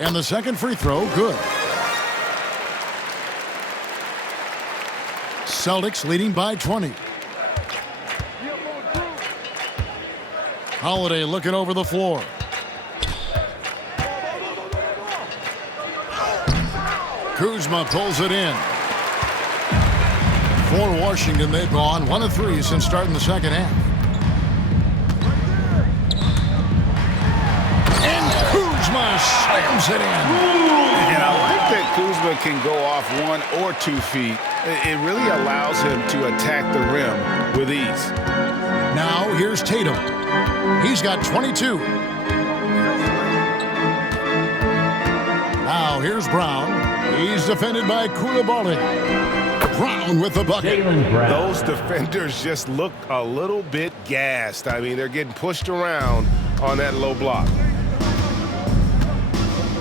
And the second free throw, good. Celtics leading by 20. Holiday looking over the floor. Kuzma pulls it in. For Washington, they've gone 1 of 3 since starting the second half. And Kuzma slams it in. And I like that Kuzma can go off 1 or 2 feet. It really allows him to attack the rim with ease. Now here's Tatum. He's got 22. Now here's Brown. He's defended by Coulibaly. Brown with the bucket. Those defenders just look a little bit gassed. I mean, they're getting pushed around on that low block.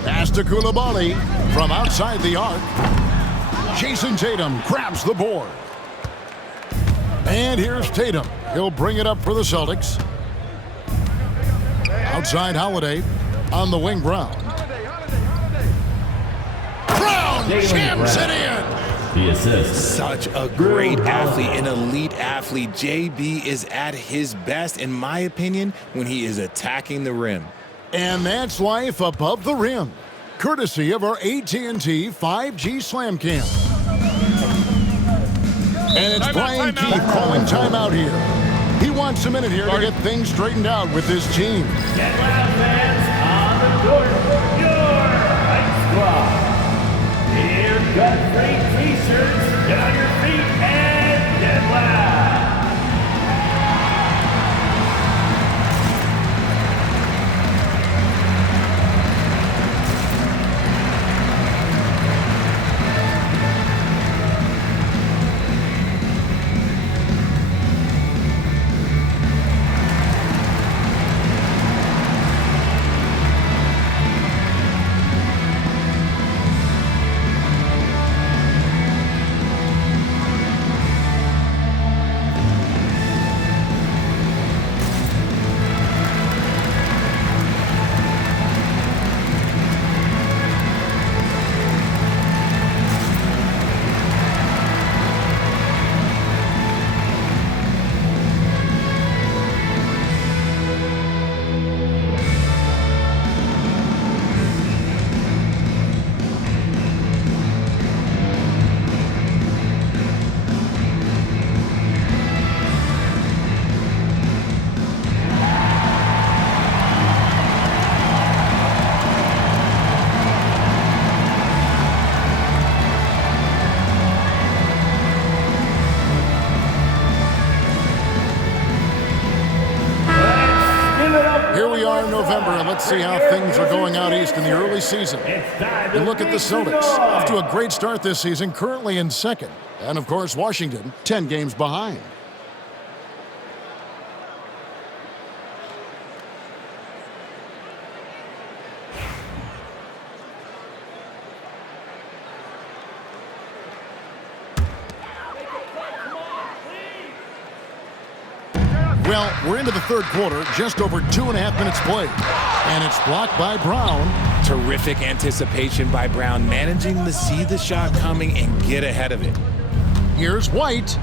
Pass to Coulibaly from outside the arc. Jason Tatum grabs the board. And here's Tatum. He'll bring it up for the Celtics. Outside Holiday on the wing. Brown jams it in. The assist. Such a great athlete, an elite athlete. JB is at his best, in my opinion, when he is attacking the rim. And that's life above the rim, courtesy of our AT&T 5G Slam Cam. And it's Brian Keith calling timeout here. He wants a minute here to get things straightened out with this team. Get loud, fans, on the court, your Ice Squad. Here, got great t-shirts, get on your feet and get loud. November, and let's see how things are going out east in the early season. And look at the Celtics, off to a great start this season, currently in second. And, of course, Washington, 10 games behind. Well, we're into the third quarter, just over 2.5 minutes played. And it's blocked by Brown. Terrific anticipation by Brown, managing to see the shot coming and get ahead of it. Here's White.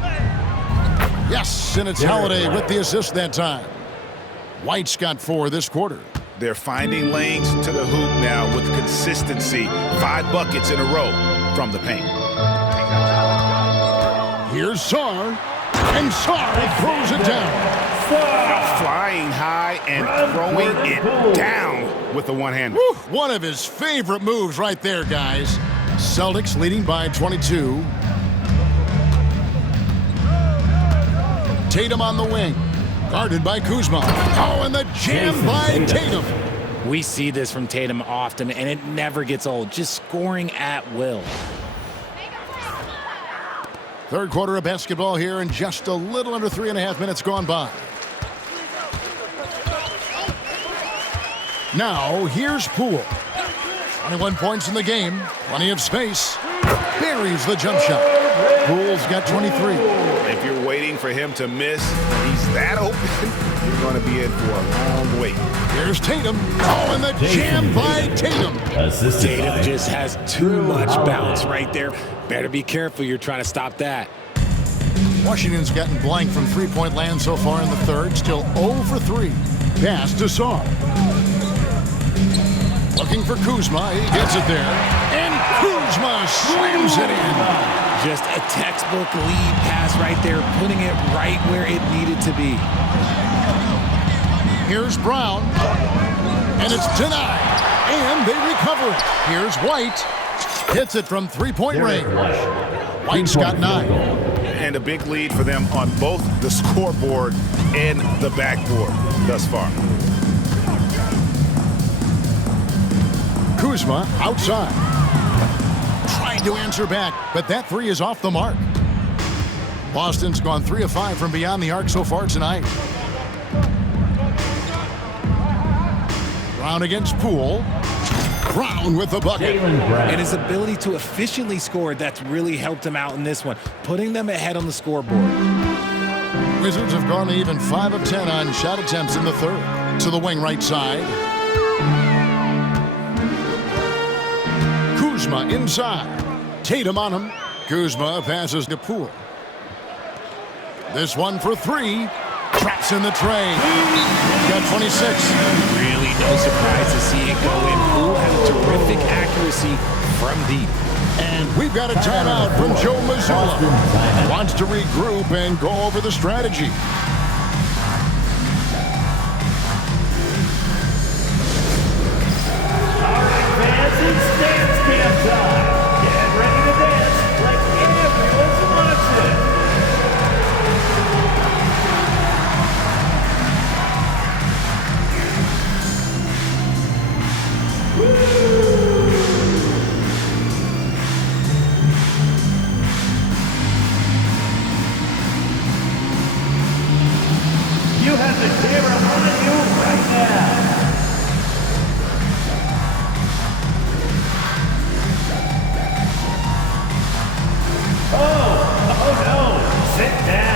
Yes, and it's Holiday with the assist that time. White's got 4 this quarter. They're finding lanes to the hoop now with consistency. 5 buckets in a row from the paint. Here's Sarr. And Sarr throws it down. Flying high and throwing it down with the one-hander. One of his favorite moves right there, guys. Celtics leading by 22. Tatum on the wing. Guarded by Kuzma. Oh, and the jam by Tatum. We see this from Tatum often, and it never gets old. Just scoring at will. Third quarter of basketball here, and just a little under 3.5 minutes gone by. Now, here's Poole. 21 points in the game. Plenty of space. Buries the jump shot. Poole's got 23. If you're waiting for him to miss, when he's that open, you're going to be in for a long wait. Here's Tatum. Oh, and the jam by Tatum. Tatum just has too much bounce right there. Better be careful. You're trying to stop that. Washington's gotten blank from three-point land so far in the third. Still 0 for 3. Pass to Sarr. Looking for Kuzma. He gets it there. And Kuzma slams it in. Just a textbook lead pass right there, putting it right where it needed to be. Here's Brown. And it's denied. And they recover it. Here's White. Hits it from three-point range. White's got 9. And a big lead for them on both the scoreboard and the backboard thus far. Kuzma outside. Trying to answer back, but that 3 is off the mark. Boston's gone 3 of 5 from beyond the arc so far tonight. Brown against Poole. Brown with the bucket. And his ability to efficiently score, that's really helped him out in this one, putting them ahead on the scoreboard. Wizards have gone even 5 of 10 on shot attempts in the third. To the wing right side. Kuzma inside. Tatum on him. Kuzma passes to Poole. This one for 3. Traps in the tray. Got 26. Really no surprise to see it go in. Poole has terrific accuracy from deep. And we've got a timeout from Joe Mazzulla. Wants to regroup and go over the strategy. All right, fans, it's dance camp time. Get ready to dance like everyone's watching. You have the camera on you right now. Oh no, sit down.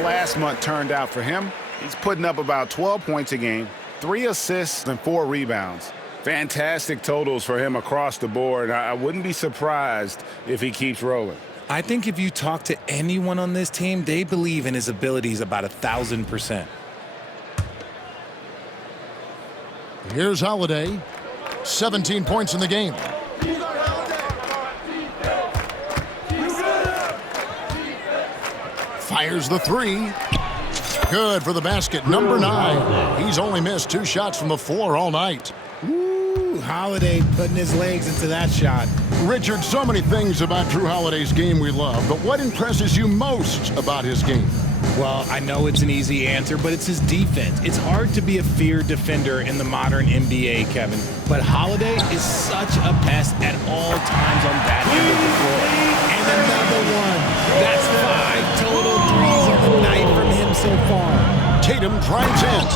Last month turned out for him. He's putting up about 12 points a game, 3 assists and 4 rebounds. Fantastic totals for him across the board. I wouldn't be surprised if he keeps rolling. I think if you talk to anyone on this team, they believe in his abilities about 1,000%. Here's Holiday. 17 points in the game. Fires the 3. Good for the basket. Number 9. He's only missed 2 shots from the floor all night. Ooh, Holiday putting his legs into that shot. Richard, so many things about Drew Holiday's game we love, but what impresses you most about his game? Well, I know it's an easy answer, but it's his defense. It's hard to be a feared defender in the modern NBA, Kevin. But Holiday is such a pest at all times on that end of the floor. And another one. That's 5 total threes on the night from him so far. Tatum drives in.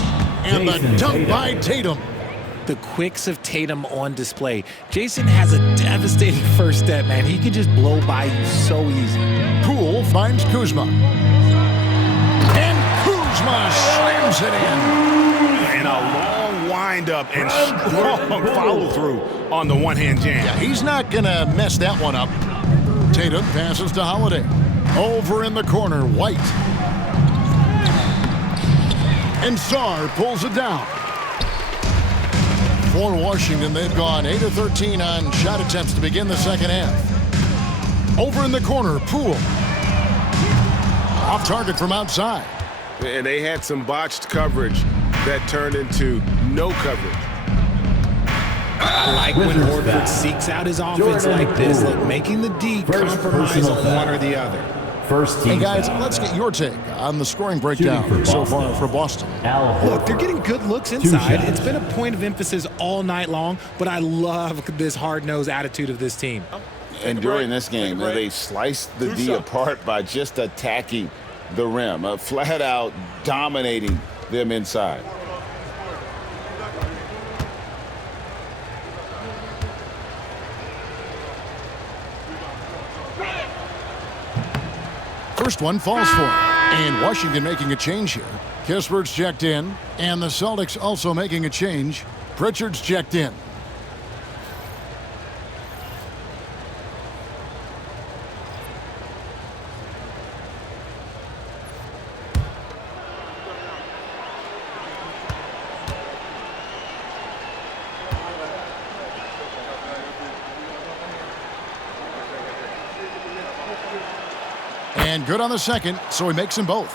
And the dunk by Tatum. The quicks of Tatum on display. Jason has a devastating first step, man. He can just blow by you so easy. Poole finds Kuzma. And Kuzma slams it in. And a long windup and strong follow-through on the one-hand jam. Yeah, he's not going to mess that one up. Tatum passes to Holiday. Over in the corner, White. And Sarr pulls it down. For Washington, they've gone 8 of 13 on shot attempts to begin the second half. Over in the corner, Poole. Off target from outside. And they had some botched coverage that turned into no coverage. I like when Horford seeks out his offense like this, like making the D compromise on one or the other. Hey guys, let's get your take on the scoring breakdown so far for Boston. Look, they're getting good looks inside. It's been a point of emphasis all night long, but I love this hard-nosed attitude of this team. And during this game, they sliced the D apart by just attacking the rim, flat out dominating them inside. First one falls for him. And Washington making a change here. Kispert's checked in. And the Celtics also making a change. Pritchard's checked in. And good on the second, so he makes them both.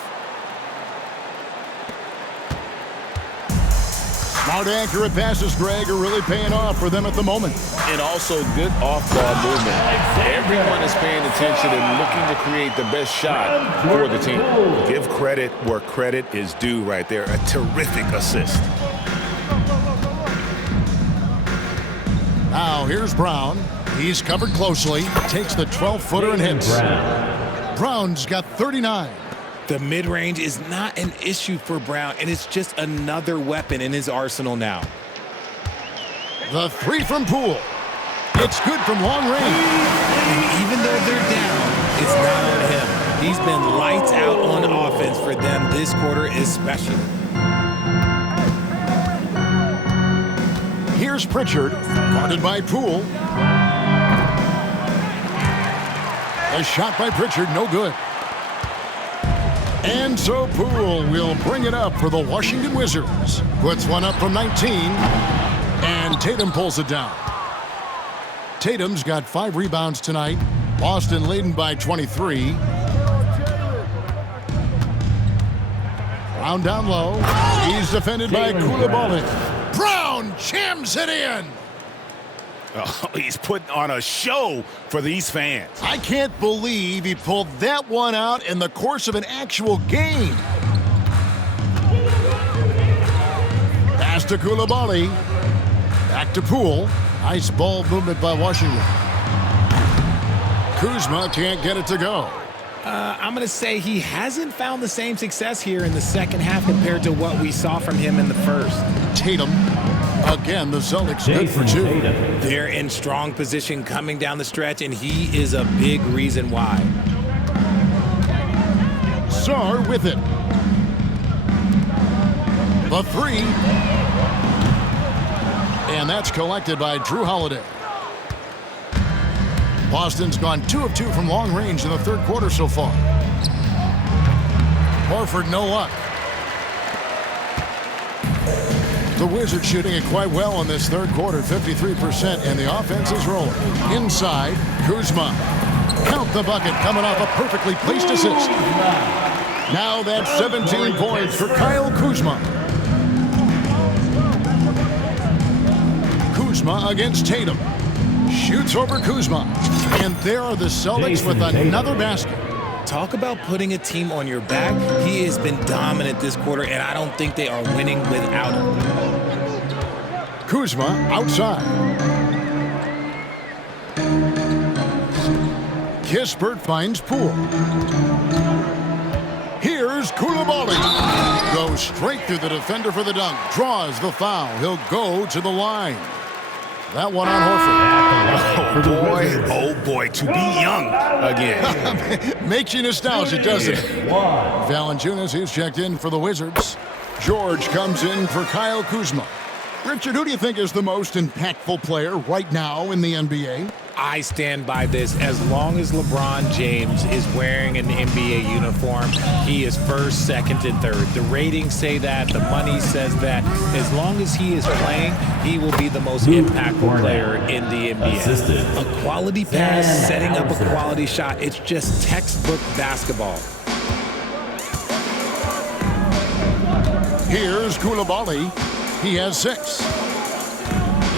Smart, accurate passes, Greg, are really paying off for them at the moment. And also good off-ball movement. Everyone is paying attention and looking to create the best shot for the team. Give credit where credit is due right there. A terrific assist. Now here's Brown. He's covered closely. Takes the 12-footer and hits. Brown's got 39. The mid-range is not an issue for Brown, and it's just another weapon in his arsenal now. The three from Poole. It's good from long range. And even though they're down, it's not on him. He's been lights out on offense for them this quarter especially. Here's Pritchard, guarded by Poole. A shot by Pritchard, no good. And so Poole will bring it up for the Washington Wizards. Puts one up from 19, and Tatum pulls it down. Tatum's got 5 rebounds tonight. Boston leading by 23. Brown down low. He's defended by Coulibaly. Brown jams it in. Oh, he's putting on a show for these fans. I can't believe he pulled that one out in the course of an actual game. Pass to Coulibaly. Back to Poole. Nice ball movement by Washington. Kuzma can't get it to go. I'm going to say he hasn't found the same success here in the second half compared to what we saw from him in the first. Tatum. Again, the Celtics good for 2. They're in strong position coming down the stretch, and he is a big reason why. Sarr with it. The 3. And that's collected by Drew Holiday. Boston's gone 2 of 2 from long range in the third quarter so far. Horford, no luck. The Wizards shooting it quite well in this third quarter, 53%, and the offense is rolling. Inside, Kuzma. Count the bucket, coming off a perfectly placed assist. Now that's 17 points for Kyle Kuzma. Kuzma against Tatum. Shoots over Kuzma. And there are the Celtics with another basket. Talk about putting a team on your back. He has been dominant this quarter, and I don't think they are winning without him. Kuzma outside. Kispert finds Poole. Here's Coulibaly. Goes straight through the defender for the dunk. Draws the foul. He'll go to the line. That one on Horford. Oh boy, to be young again. Makes you nostalgic, doesn't it? Valanciunas, he's checked in for the Wizards. George comes in for Kyle Kuzma. Richard, who do you think is the most impactful player right now in the NBA? I stand by this. As long as LeBron James is wearing an NBA uniform, he is first, second, and third. The ratings say that. The money says that. As long as he is playing, he will be the most impactful player in the NBA. A quality pass, setting up a quality shot. It's just textbook basketball. Here's Coulibaly. He has 6.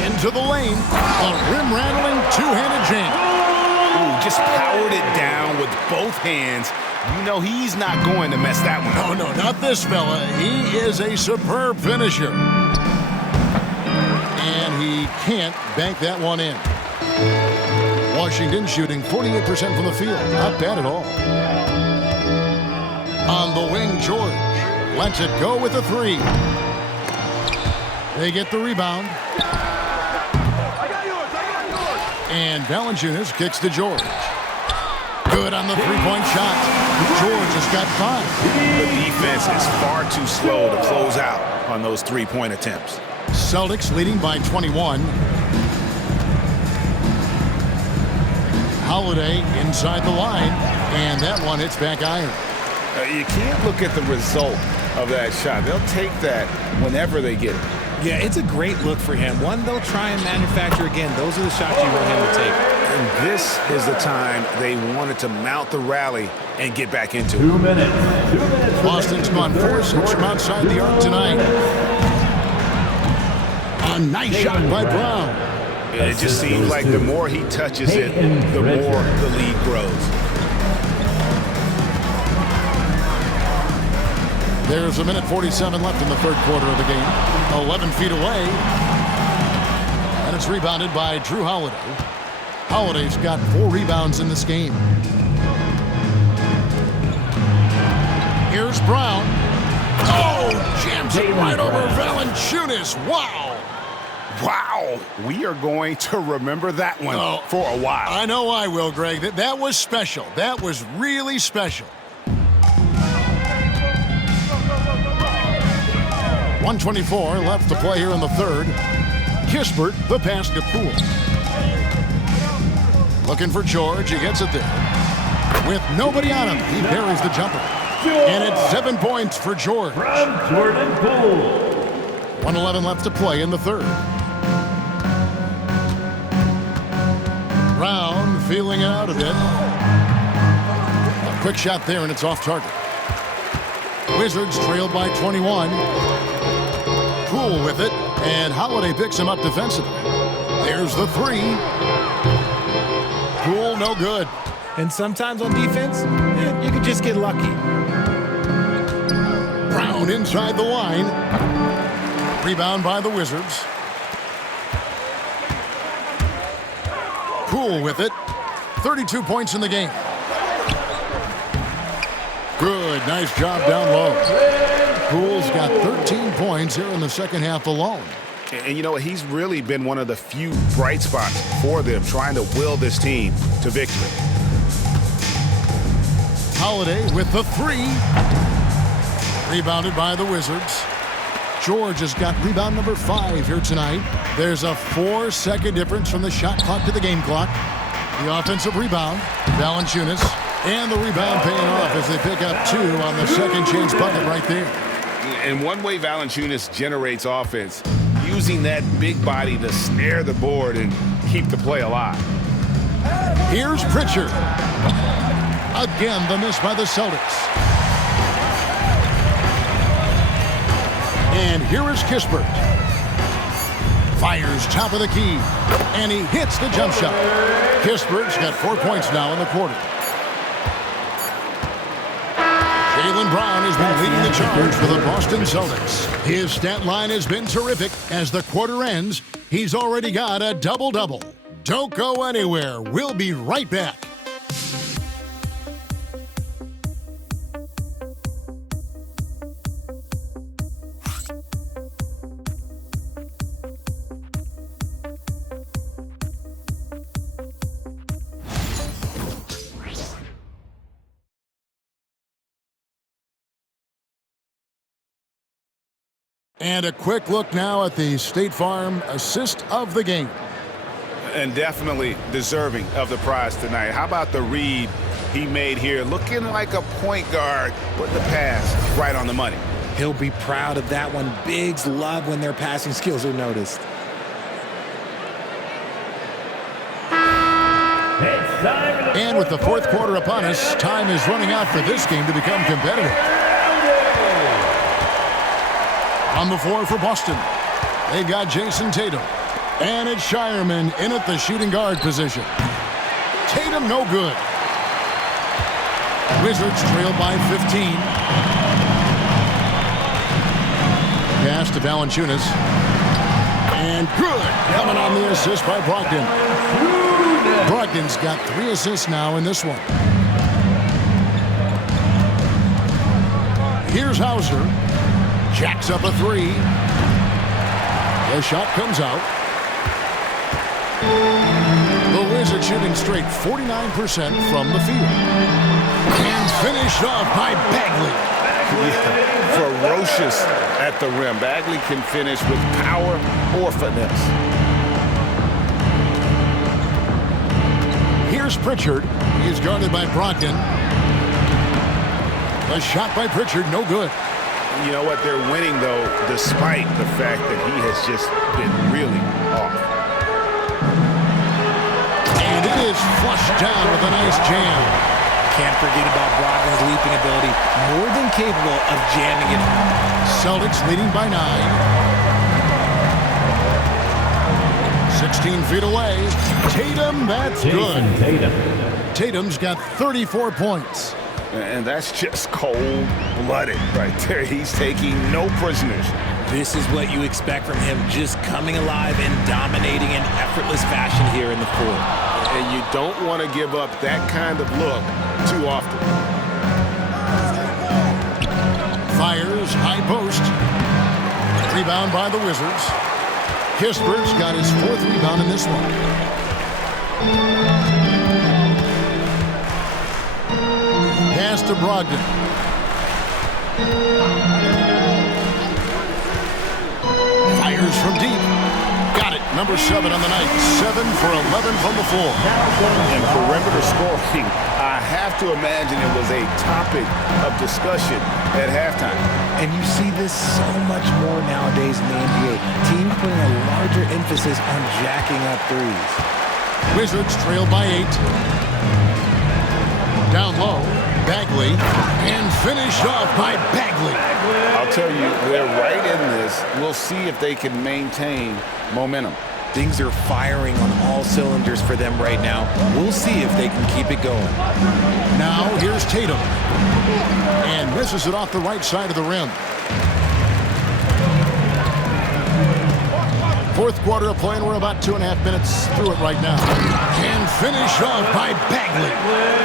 Into the lane. A rim-rattling two-handed jam. Ooh, just powered it down with both hands. You know he's not going to mess that one up. No, not this fella. He is a superb finisher. And he can't bank that one in. Washington shooting 48% from the field. Not bad at all. On the wing, George lets it go with a 3. They get the rebound. And Valanciunas kicks to George. Good on the three-point shot. George has got 5. The defense is far too slow to close out on those three-point attempts. Celtics leading by 21. Holiday inside the line, and that one hits back iron. You can't look at the result of that shot. They'll take that whenever they get it. Yeah, it's a great look for him. One they'll try and manufacture again. Those are the shots you want him to take. And this is the time they wanted to mount the rally and get back into it. 2 minutes. 2 minutes. Boston's gone 4-6 from outside the arc tonight. A nice shot by Brown. It just seems like the more he touches it, the more the lead grows. There's a minute 47 left in the third quarter of the game. 11 feet away. And it's rebounded by Drew Holiday. Holiday's got 4 rebounds in this game. Here's Brown. Oh, jams it right over Valanciunas. Wow. Wow. We are going to remember that one for a while. I know I will, Greg. That was special. That was really special. 1:24 left to play here in the third. Kispert, the pass to Poole. Looking for George. He gets it there. With nobody on him, he buries the jumper. And it's 7 points for George. From Jordan Poole. 1:11 left to play in the third. Brown feeling it out a bit. A quick shot there, and it's off target. Wizards trail by 21. Poole with it, and Holiday picks him up defensively. There's the three. Poole, no good. And sometimes on defense, you can just get lucky. Brown inside the line. Rebound by the Wizards. Poole with it. 32 points in the game. Good, nice job down low. Poole's got 13 points here in the second half alone. And you know, he's really been one of the few bright spots for them, trying to will this team to victory. Holiday with the three. Rebounded by the Wizards. George has got rebound number 5 here tonight. There's a 4-second difference from the shot clock to the game clock. The offensive rebound, Valanciunas, and the rebound paying off as they pick up 2 on the second chance bucket right there. And one way Valanciunas generates offense, using that big body to snare the board and keep the play alive. Here's Pritchard. Again, the miss by the Celtics. And here is Kispert. Fires top of the key. And he hits the jump shot. Kispert's got 4 points now in the quarter. Jaylen Brown has been leading the charge for the Boston Celtics. His stat line has been terrific. As the quarter ends, he's already got a double-double. Don't go anywhere. We'll be right back. And a quick look now at the State Farm assist of the game. And definitely deserving of the prize tonight. How about the read he made here? Looking like a point guard, putting the pass right on the money. He'll be proud of that one. Bigs love when their passing skills are noticed. And with the fourth quarter upon us, time is running out for this game to become competitive. On the floor for Boston, they've got Jason Tatum. And it's Shireman in at the shooting guard position. Tatum no good. Wizards trail by 15. Pass to Valanciunas. And good. Coming on the assist by Brogdon. Brogdon's got 3 assists now in this one. Here's Hauser. Jacks up a 3. The shot comes out. The Wizards shooting straight 49% from the field. And finished off by Bagley. Yeah, ferocious at the rim. Bagley can finish with power or finesse. Here's Pritchard. He's guarded by Brogdon. A shot by Pritchard, no good. You know what? They're winning, though, despite the fact that he has just been really off. And it is flushed down with a nice jam. Can't forget about Brogdon's leaping ability. More than capable of jamming it home. Celtics leading by 9. 16 feet away. Tatum, that's good. Tatum's got 34 points. And that's just cold-blooded right there. He's taking no prisoners. This is what you expect from him, just coming alive and dominating in effortless fashion here in the fourth. And you don't want to give up that kind of look too often. Fires, high post. Rebound by the Wizards. Kispert's got his 4th rebound in this one. Pass to Brogdon. Fires from deep. Got it. Number 7 on the night. 7 for 11 from the floor. And perimeter scoring, I have to imagine it was a topic of discussion at halftime. And you see this so much more nowadays in the NBA. Teams putting a larger emphasis on jacking up threes. Wizards trail by 8. Down low. Bagley, and finished off by Bagley. I'll tell you, they're right in this. We'll see if they can maintain momentum. Things are firing on all cylinders for them right now. We'll see if they can keep it going. Now here's Tatum. And misses it off the right side of the rim. 4th quarter of play, and we're about 2.5 minutes through it right now. And finish off by Bagley.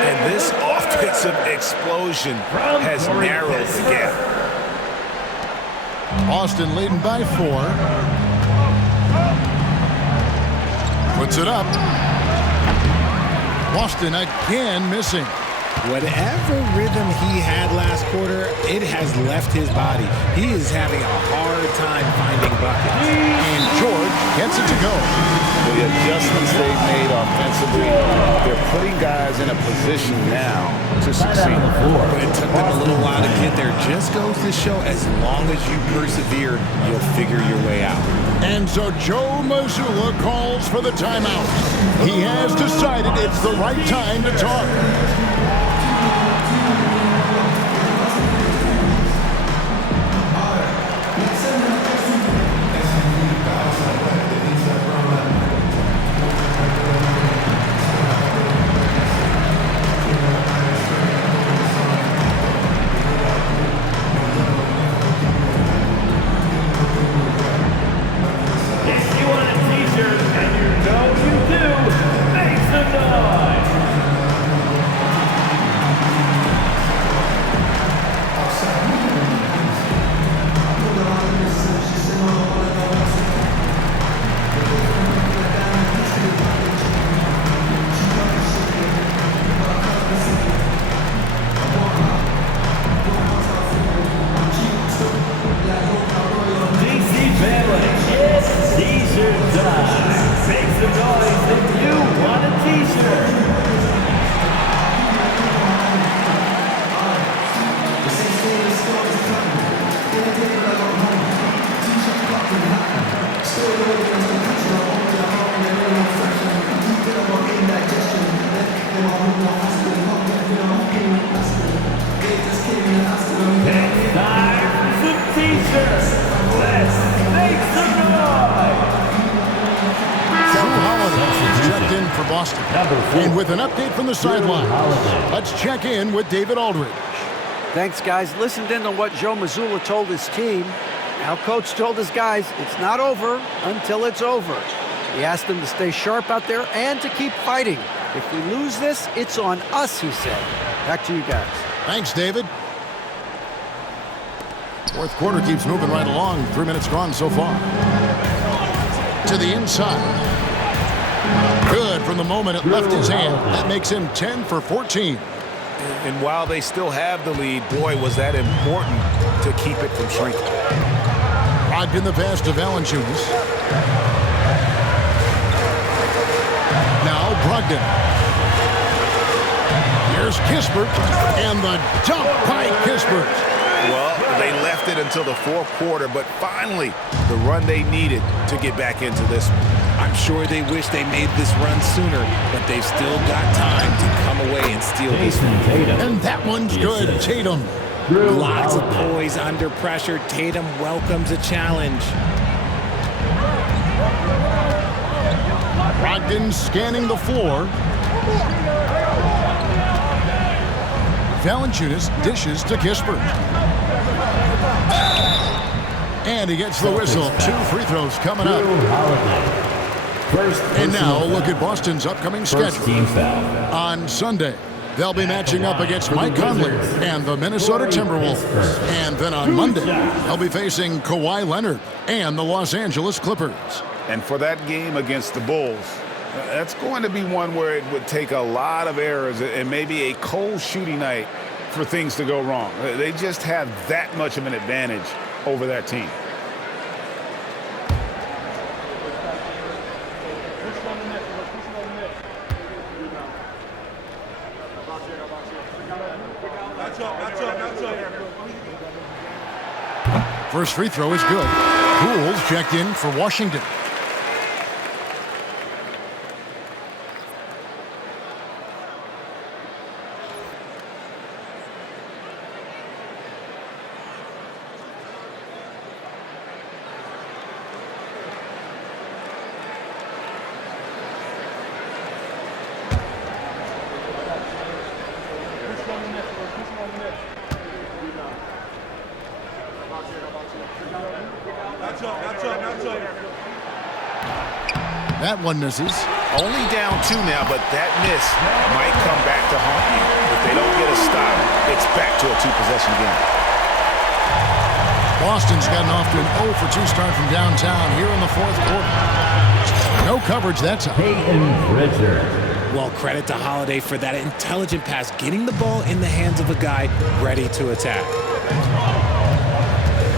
And this offensive explosion has narrowed the gap. Boston leading by 4. Puts it up. Boston again missing. Whatever rhythm he had last quarter, it has left his body. He is having a hard time finding buckets. And George gets it to go. The adjustments they've made offensively, they're putting guys in a position now to succeed. But it took them a little while to get there. Just goes to show, as long as you persevere, you'll figure your way out. And so Joe Mazzulla calls for the timeout. He has decided it's the right time to talk. And with an update from the sideline, let's check in with David Aldridge. Thanks, guys. Listened in on what Joe Mazzulla told his team. Our coach told his guys it's not over until it's over. He asked them to stay sharp out there and to keep fighting. If we lose this, it's on us, he said. Back to you guys. Thanks, David. 4th quarter keeps moving right along. 3 minutes gone so far. To the inside. Good from the moment it left his hand. That makes him 10 for 14. And while they still have the lead, boy, was that important to keep it from shrinking. Brogdon the pass to Valanciunas. Now Brogdon. Here's Kispert, and the dunk by Kispert. Well, they left it until the fourth quarter, but finally the run they needed to get back into this one. I'm sure they wish they made this run sooner, but they've still got time to come away and steal this one. And that one's good. Tatum. Lots of poise under pressure. Tatum welcomes a challenge. Brogdon scanning the floor. Valanciunas dishes to Kispert. And he gets the whistle. 2 free throws coming up. And now look at Boston's upcoming schedule. On Sunday, they'll be matching up against Mike Conley and the Minnesota Timberwolves. And then on Monday, they'll be facing Kawhi Leonard and the Los Angeles Clippers. And for that game against the Bulls, that's going to be one where it would take a lot of errors and maybe a cold shooting night for things to go wrong. They just have that much of an advantage over that team. First free throw is good. Poole's checked in for Washington. That one misses. Only down 2 now, but that miss might come back to haunt you. If they don't get a stop, it's back to a 2-possession game. Boston's gotten off to an 0 for 2 start from downtown here in the fourth quarter. No coverage that time. Well, credit to Holiday for that intelligent pass, getting the ball in the hands of a guy ready to attack.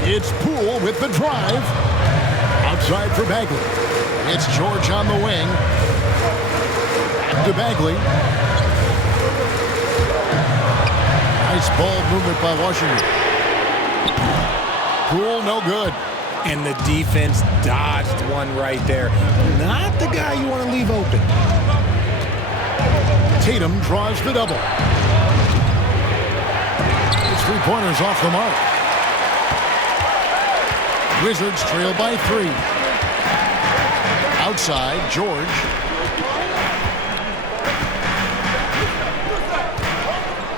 It's Poole with the drive. Outside for Bagley. It's George on the wing. Back to Bagley. Nice ball movement by Washington. Poole, no good. And the defense dodged one right there. Not the guy you want to leave open. Tatum draws the double. His 3-pointers off the mark. Wizards trail by 3. Outside, George.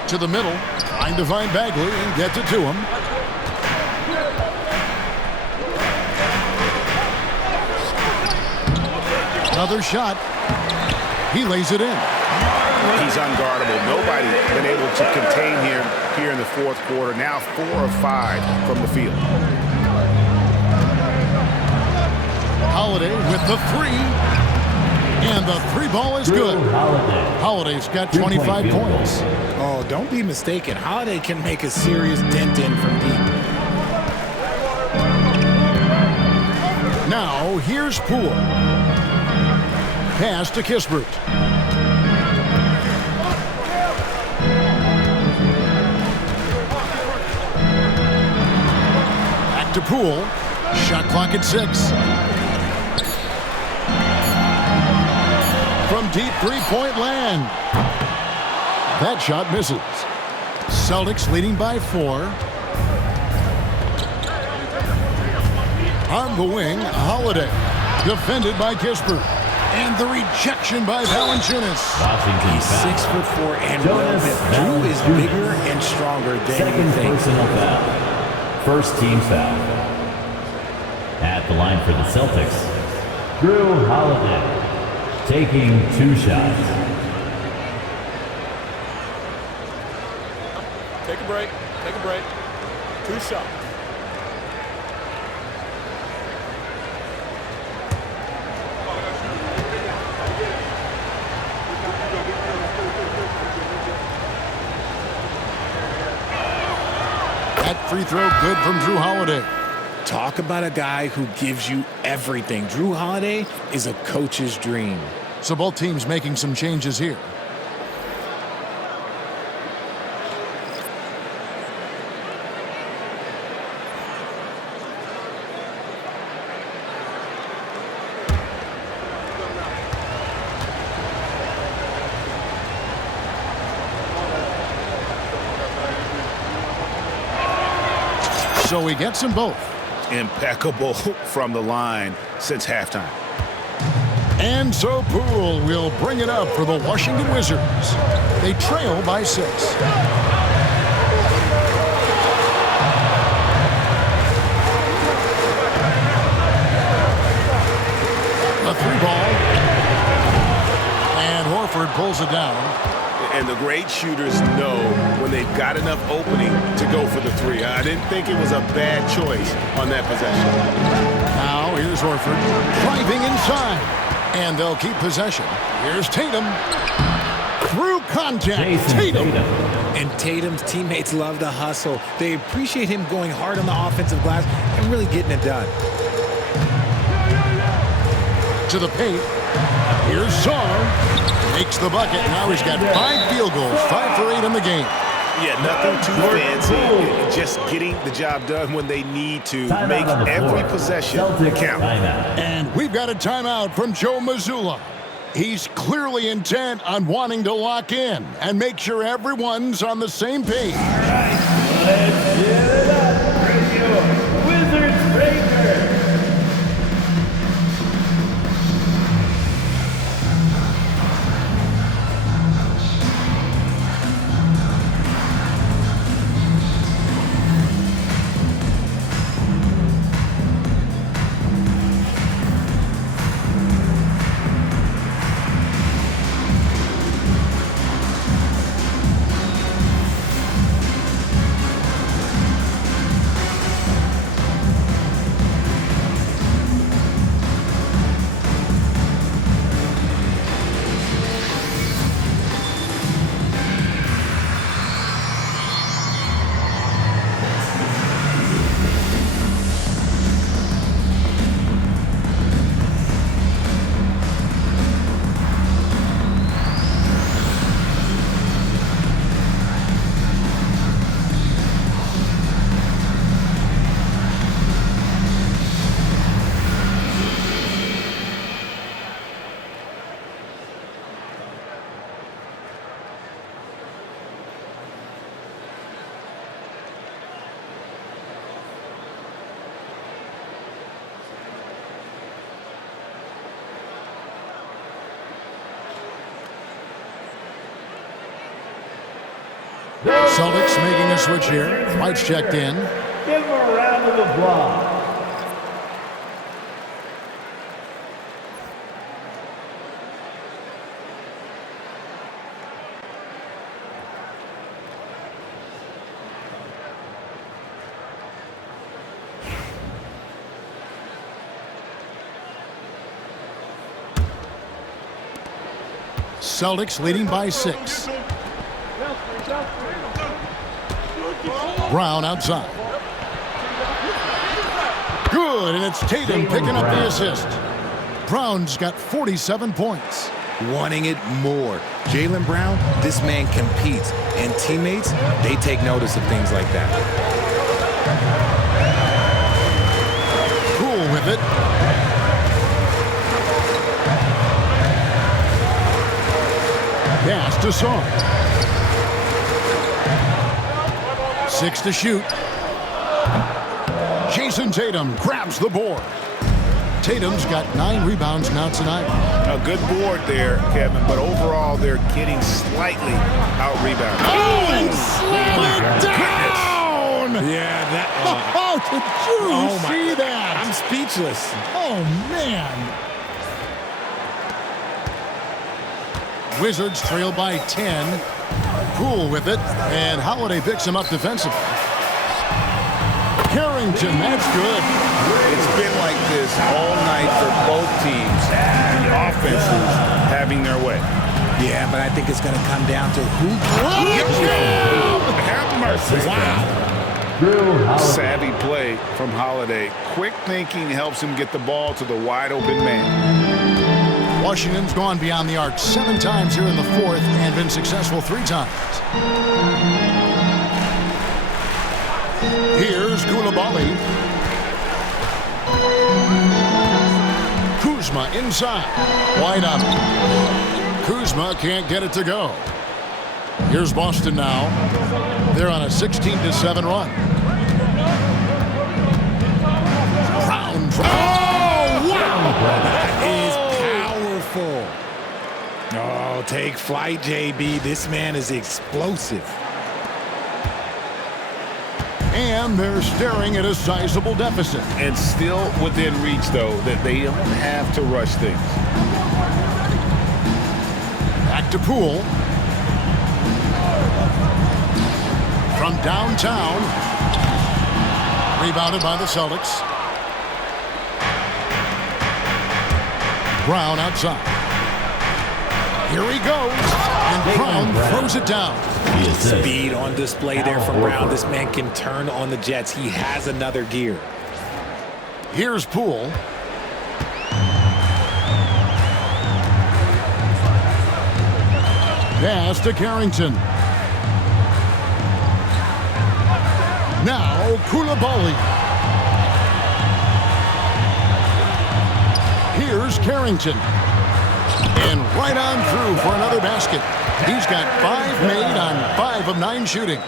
To the middle, trying to find Bagley and gets it to him. Another shot. He lays it in. He's unguardable. Nobody been able to contain him here in the fourth quarter. Now 4 of 5 from the field. Holiday with the 3. And the 3 ball is good. Holiday's got 25 points. Oh, don't be mistaken. Holiday can make a serious dent in from deep. Now, here's Poole. Pass to Kispert. Back to Poole. Shot clock at 6. From deep 3-point land. That shot misses. Celtics leading by 4. On the wing, Holiday. Defended by Kispert. And the rejection by Valanciunas. He's 6'4" and Drew is bigger and stronger than you think. Personal foul. First team foul. At the line for the Celtics, Drew Holiday taking 2 shots. Take a break. 2 shots. That free free throw good from Drew Holiday. Talk about a guy who gives you everything. Drew Holiday is a coach's dream. So both teams making some changes here. So he gets them both. Impeccable from the line since halftime. And so Poole will bring it up for the Washington Wizards. They trail by 6. A 3-ball. And Horford pulls it down. And the great shooters know when they've got enough opening to go for the 3. I didn't think it was a bad choice on that possession. Now here's Horford driving inside. And they'll keep possession. Here's Tatum. Through contact, Tatum. And Tatum's teammates love the hustle. They appreciate him going hard on the offensive glass and really getting it done. To the paint. Here's Song. Makes the bucket. Now he's got 5 field goals, 5 for 8 in the game. Yeah, nothing too fancy. Just getting the job done when they need to. Make every possession count. And we've got a timeout from Joe Mazzulla. He's clearly intent on wanting to lock in and make sure everyone's on the same page. All right, let's give it up for your Wizards Breaker. Celtics making a switch here. White's checked in. Give him a round of applause. Celtics leading by 6. Brown outside. Good, and it's Tatum picking up the assist. Brown's got 47 points. Wanting it more. Jaylen Brown, this man competes. And teammates, they take notice of things like that. Cool with it. Pass to Song. 6 to shoot. Jason Tatum grabs the board. Tatum's got 9 rebounds now tonight. A good board there, Kevin, but overall they're getting slightly out-rebounded. Oh, and slam it down! Yeah, that... Oh, did you see that? I'm speechless. Oh, man. Wizards trail by 10. Poole with it, and Holiday picks him up defensively. Carrington, that's good. It's been like this all night for both teams. The offenses having their way. Yeah, but I think it's going to come down to who... Have mercy. Wow. Savvy play from Holiday. Quick thinking helps him get the ball to the wide open man. Washington's gone beyond the arc 7 times here in the fourth and been successful 3 times. Here's Coulibaly. Kuzma inside. Wide up. Kuzma can't get it to go. Here's Boston now. They're on a 16-7 run. Brown. Oh, wow! That is powerful. Oh, take flight, JB. This man is explosive. And they're staring at a sizable deficit. And still within reach, though, that they don't have to rush things. Back to Poole. From downtown. Rebounded by the Celtics. Brown outside. Here he goes. And Brown throws it down. Speed on display there from Brown. This man can turn on the Jets. He has another gear. Here's Poole. Pass to Carrington. Now Coulibaly. Here's Carrington. And right on through for another basket. He's got 5 made on 5 of 9 shooting.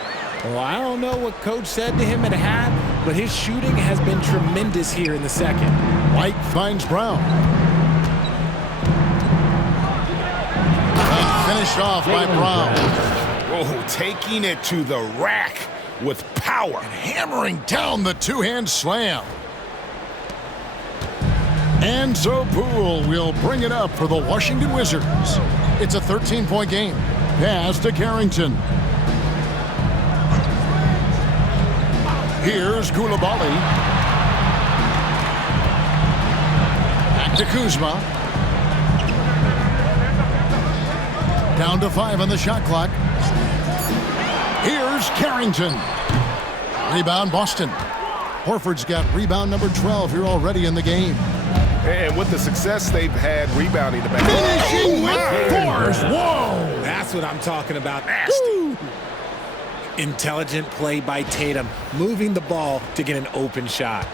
Well, I don't know what coach said to him at half, but his shooting has been tremendous here in the second. White finds Brown. And finished off by Brown. Oh, taking it to the rack with power. And hammering down the 2-hand slam. And so Poole will bring it up for the Washington Wizards. It's a 13-point game. Pass to Carrington. Here's Coulibaly. Back to Kuzma. Down to 5 on the shot clock. Here's Carrington. Rebound Boston. Horford's got rebound number 12 here already in the game. And with the success they've had rebounding the back. Finishing with force. Whoa! That's what I'm talking about. Nasty. Intelligent play by Tatum, moving the ball to get an open shot.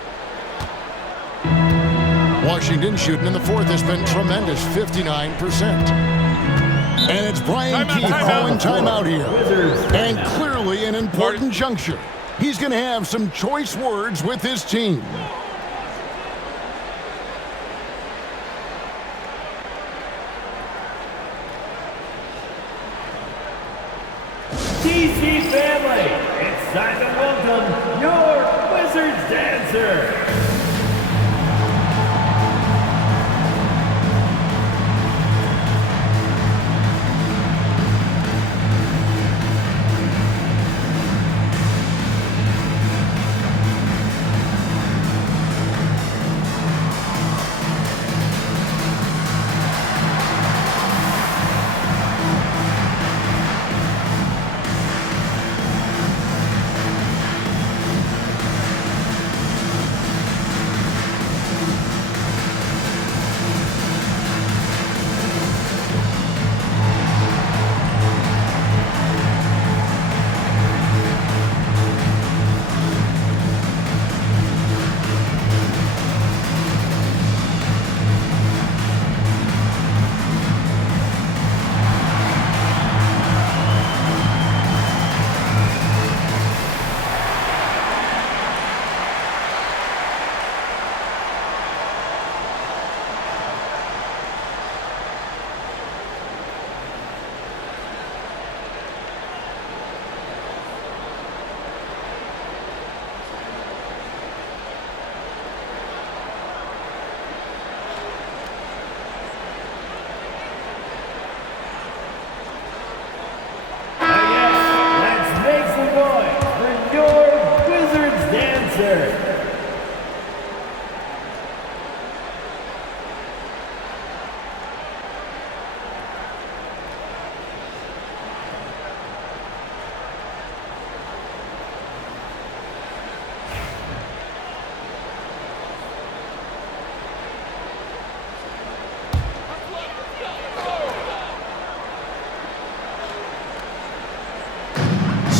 Washington shooting in the fourth has been tremendous, 59%. And it's Brian Keith calling timeout here. And clearly an important juncture. He's going to have some choice words with his team. DC family, it's time to welcome your Wizards dancer.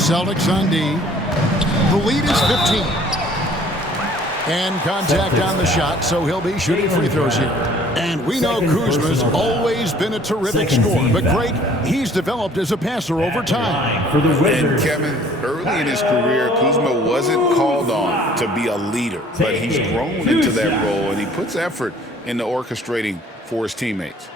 Celtics on D. The lead is 15. And contact on the shot, so he'll be shooting free throws here. And we know Kuzma's always been a terrific scorer, but Greg, he's developed as a passer over time. And Kevin, early in his career, Kuzma wasn't called on to be a leader, but he's grown into that role, and he puts effort into orchestrating for his teammates.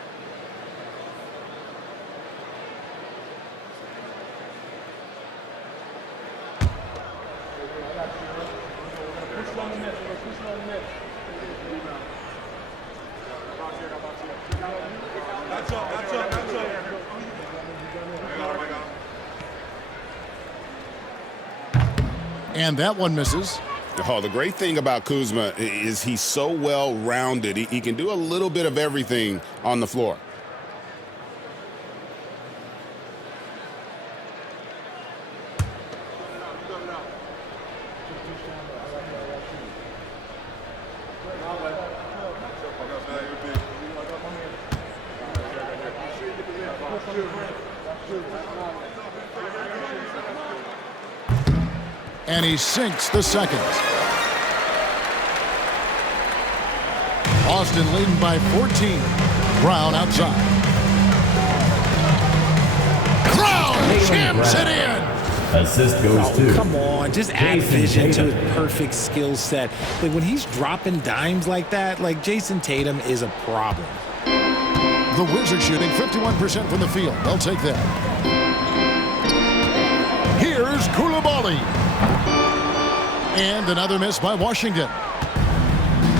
And that one misses. Oh, the great thing about Kuzma is he's so well-rounded. He can do a little bit of everything on the floor. And he sinks the second. Boston leading by 14. Brown outside. Brown jams it in. Assist goes to. Come on, just add vision to his perfect skill set. Like when he's dropping dimes like that, like Jason Tatum is a problem. The Wizards shooting 51% from the field. They'll take that. Here's Coulibaly. And another miss by Washington.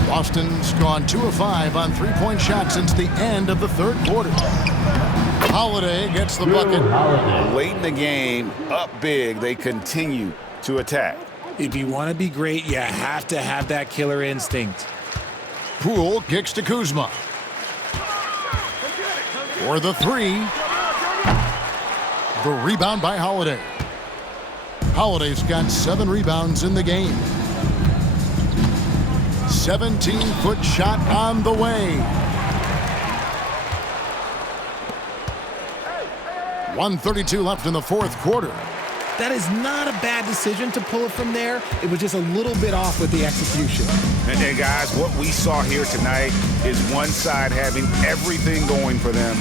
Boston's gone 2 of 5 on three-point shots since the end of the third quarter. Holiday gets the bucket. Late in the game, up big, they continue to attack. If you want to be great, you have to have that killer instinct. Poole kicks to Kuzma. For the three. The rebound by Holiday. Holiday's got 7 rebounds in the game. 17-foot shot on the way. 1:32 left in the fourth quarter. That is not a bad decision to pull it from there. It was just a little bit off with the execution. And then, guys, what we saw here tonight is one side having everything going for them.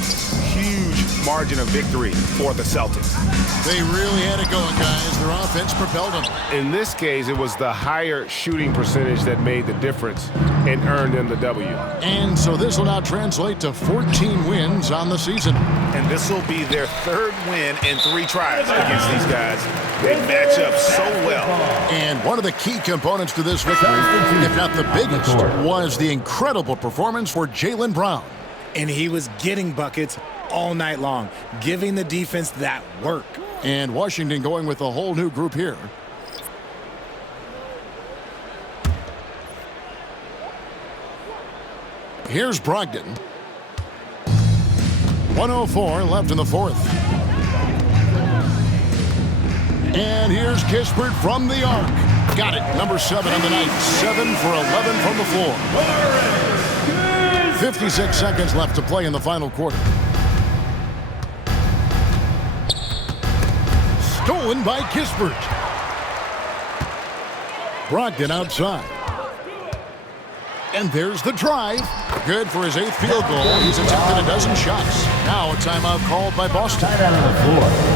Huge margin of victory for the Celtics. They really had it going, guys. Their offense propelled them. In this case, it was the higher shooting percentage that made the difference and earned them the W. And so this will now translate to 14 wins on the season. And this will be their 3rd win in 3 tries against these guys. They match up so well. And one of the key components to this victory, if not the biggest, was the incredible performance for Jaylen Brown. And he was getting buckets all night long, giving the defense that work. And Washington going with a whole new group here. Here's Brogdon. 1:04 left in the fourth. And here's Kispert from the arc. Got it. Number 7 on the night. 7 for 11 from the floor. 56 seconds left to play in the final quarter. Stolen by Kispert. Brogdon outside. And there's the drive. Good for his 8th field goal. He's attempted a dozen shots. Now a timeout called by Boston.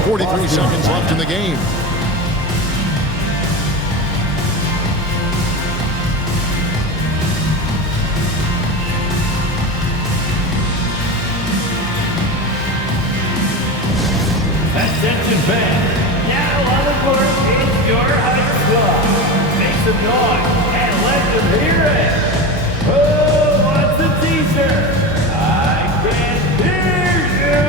43 seconds left in the game. Attention fans, now on the court is your high squad. Make some noise and let them hear it. Who wants a t-shirt? I can hear you.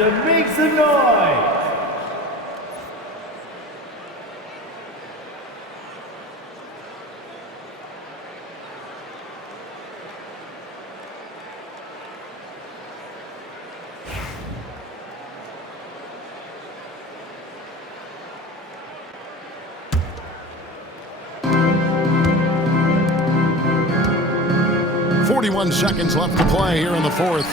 and make some noise. Seconds left to play here in the fourth.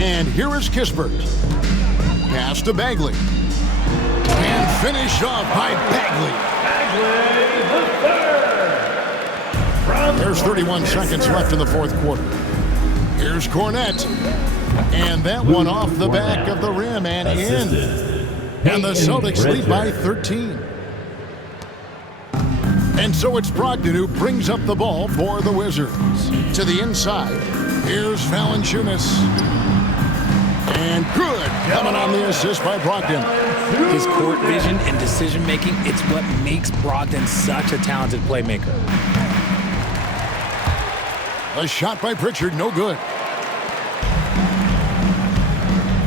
And here is Kispert. Pass to Bagley. And finished off by Bagley. There's 31 seconds left in the fourth quarter. Here's Cornette. And that one off the back of the rim and in. And the Celtics lead by 13. And so it's Brogdon who brings up the ball for the Wizards. To the inside, here's Valanciunas. And good, coming on the assist by Brogdon. His court vision and decision-making, it's what makes Brogdon such a talented playmaker. A shot by Pritchard, no good.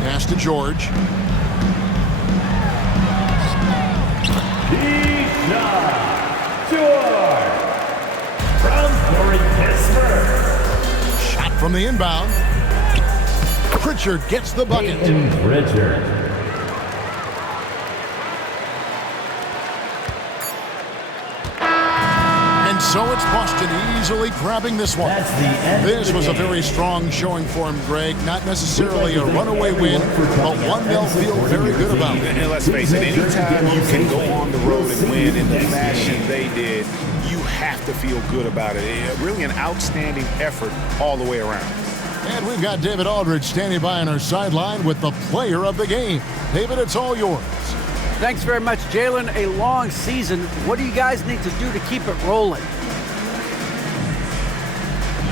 Pass to George. Shot from the inbound. Pritchard gets the bucket. Pritchard. And so it's Boston easily grabbing this one. This was a very strong showing for him, Greg. Not necessarily a runaway win, but one they'll feel very good about. And let's face it, anytime you can go on the road and win in the fashion they did, you have to feel good about it. Really an outstanding effort all the way around. And we've got David Aldridge standing by on our sideline with the player of the game. David, it's all yours. Thanks very much, Jaylen. A long season. What do you guys need to do to keep it rolling?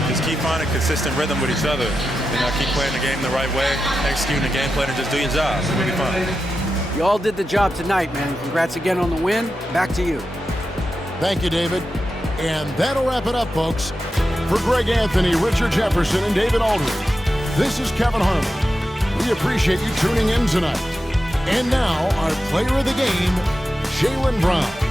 Just keep finding consistent rhythm with each other. You know, keep playing the game the right way, executing the game plan, and just do your job. It'll be fun. You all did the job tonight, man. Congrats again on the win. Back to you. Thank you, David. And that'll wrap it up, folks. For Greg Anthony, Richard Jefferson, and David Aldridge, this is Kevin Harlan. We appreciate you tuning in tonight. And now, our player of the game, Jaylen Brown.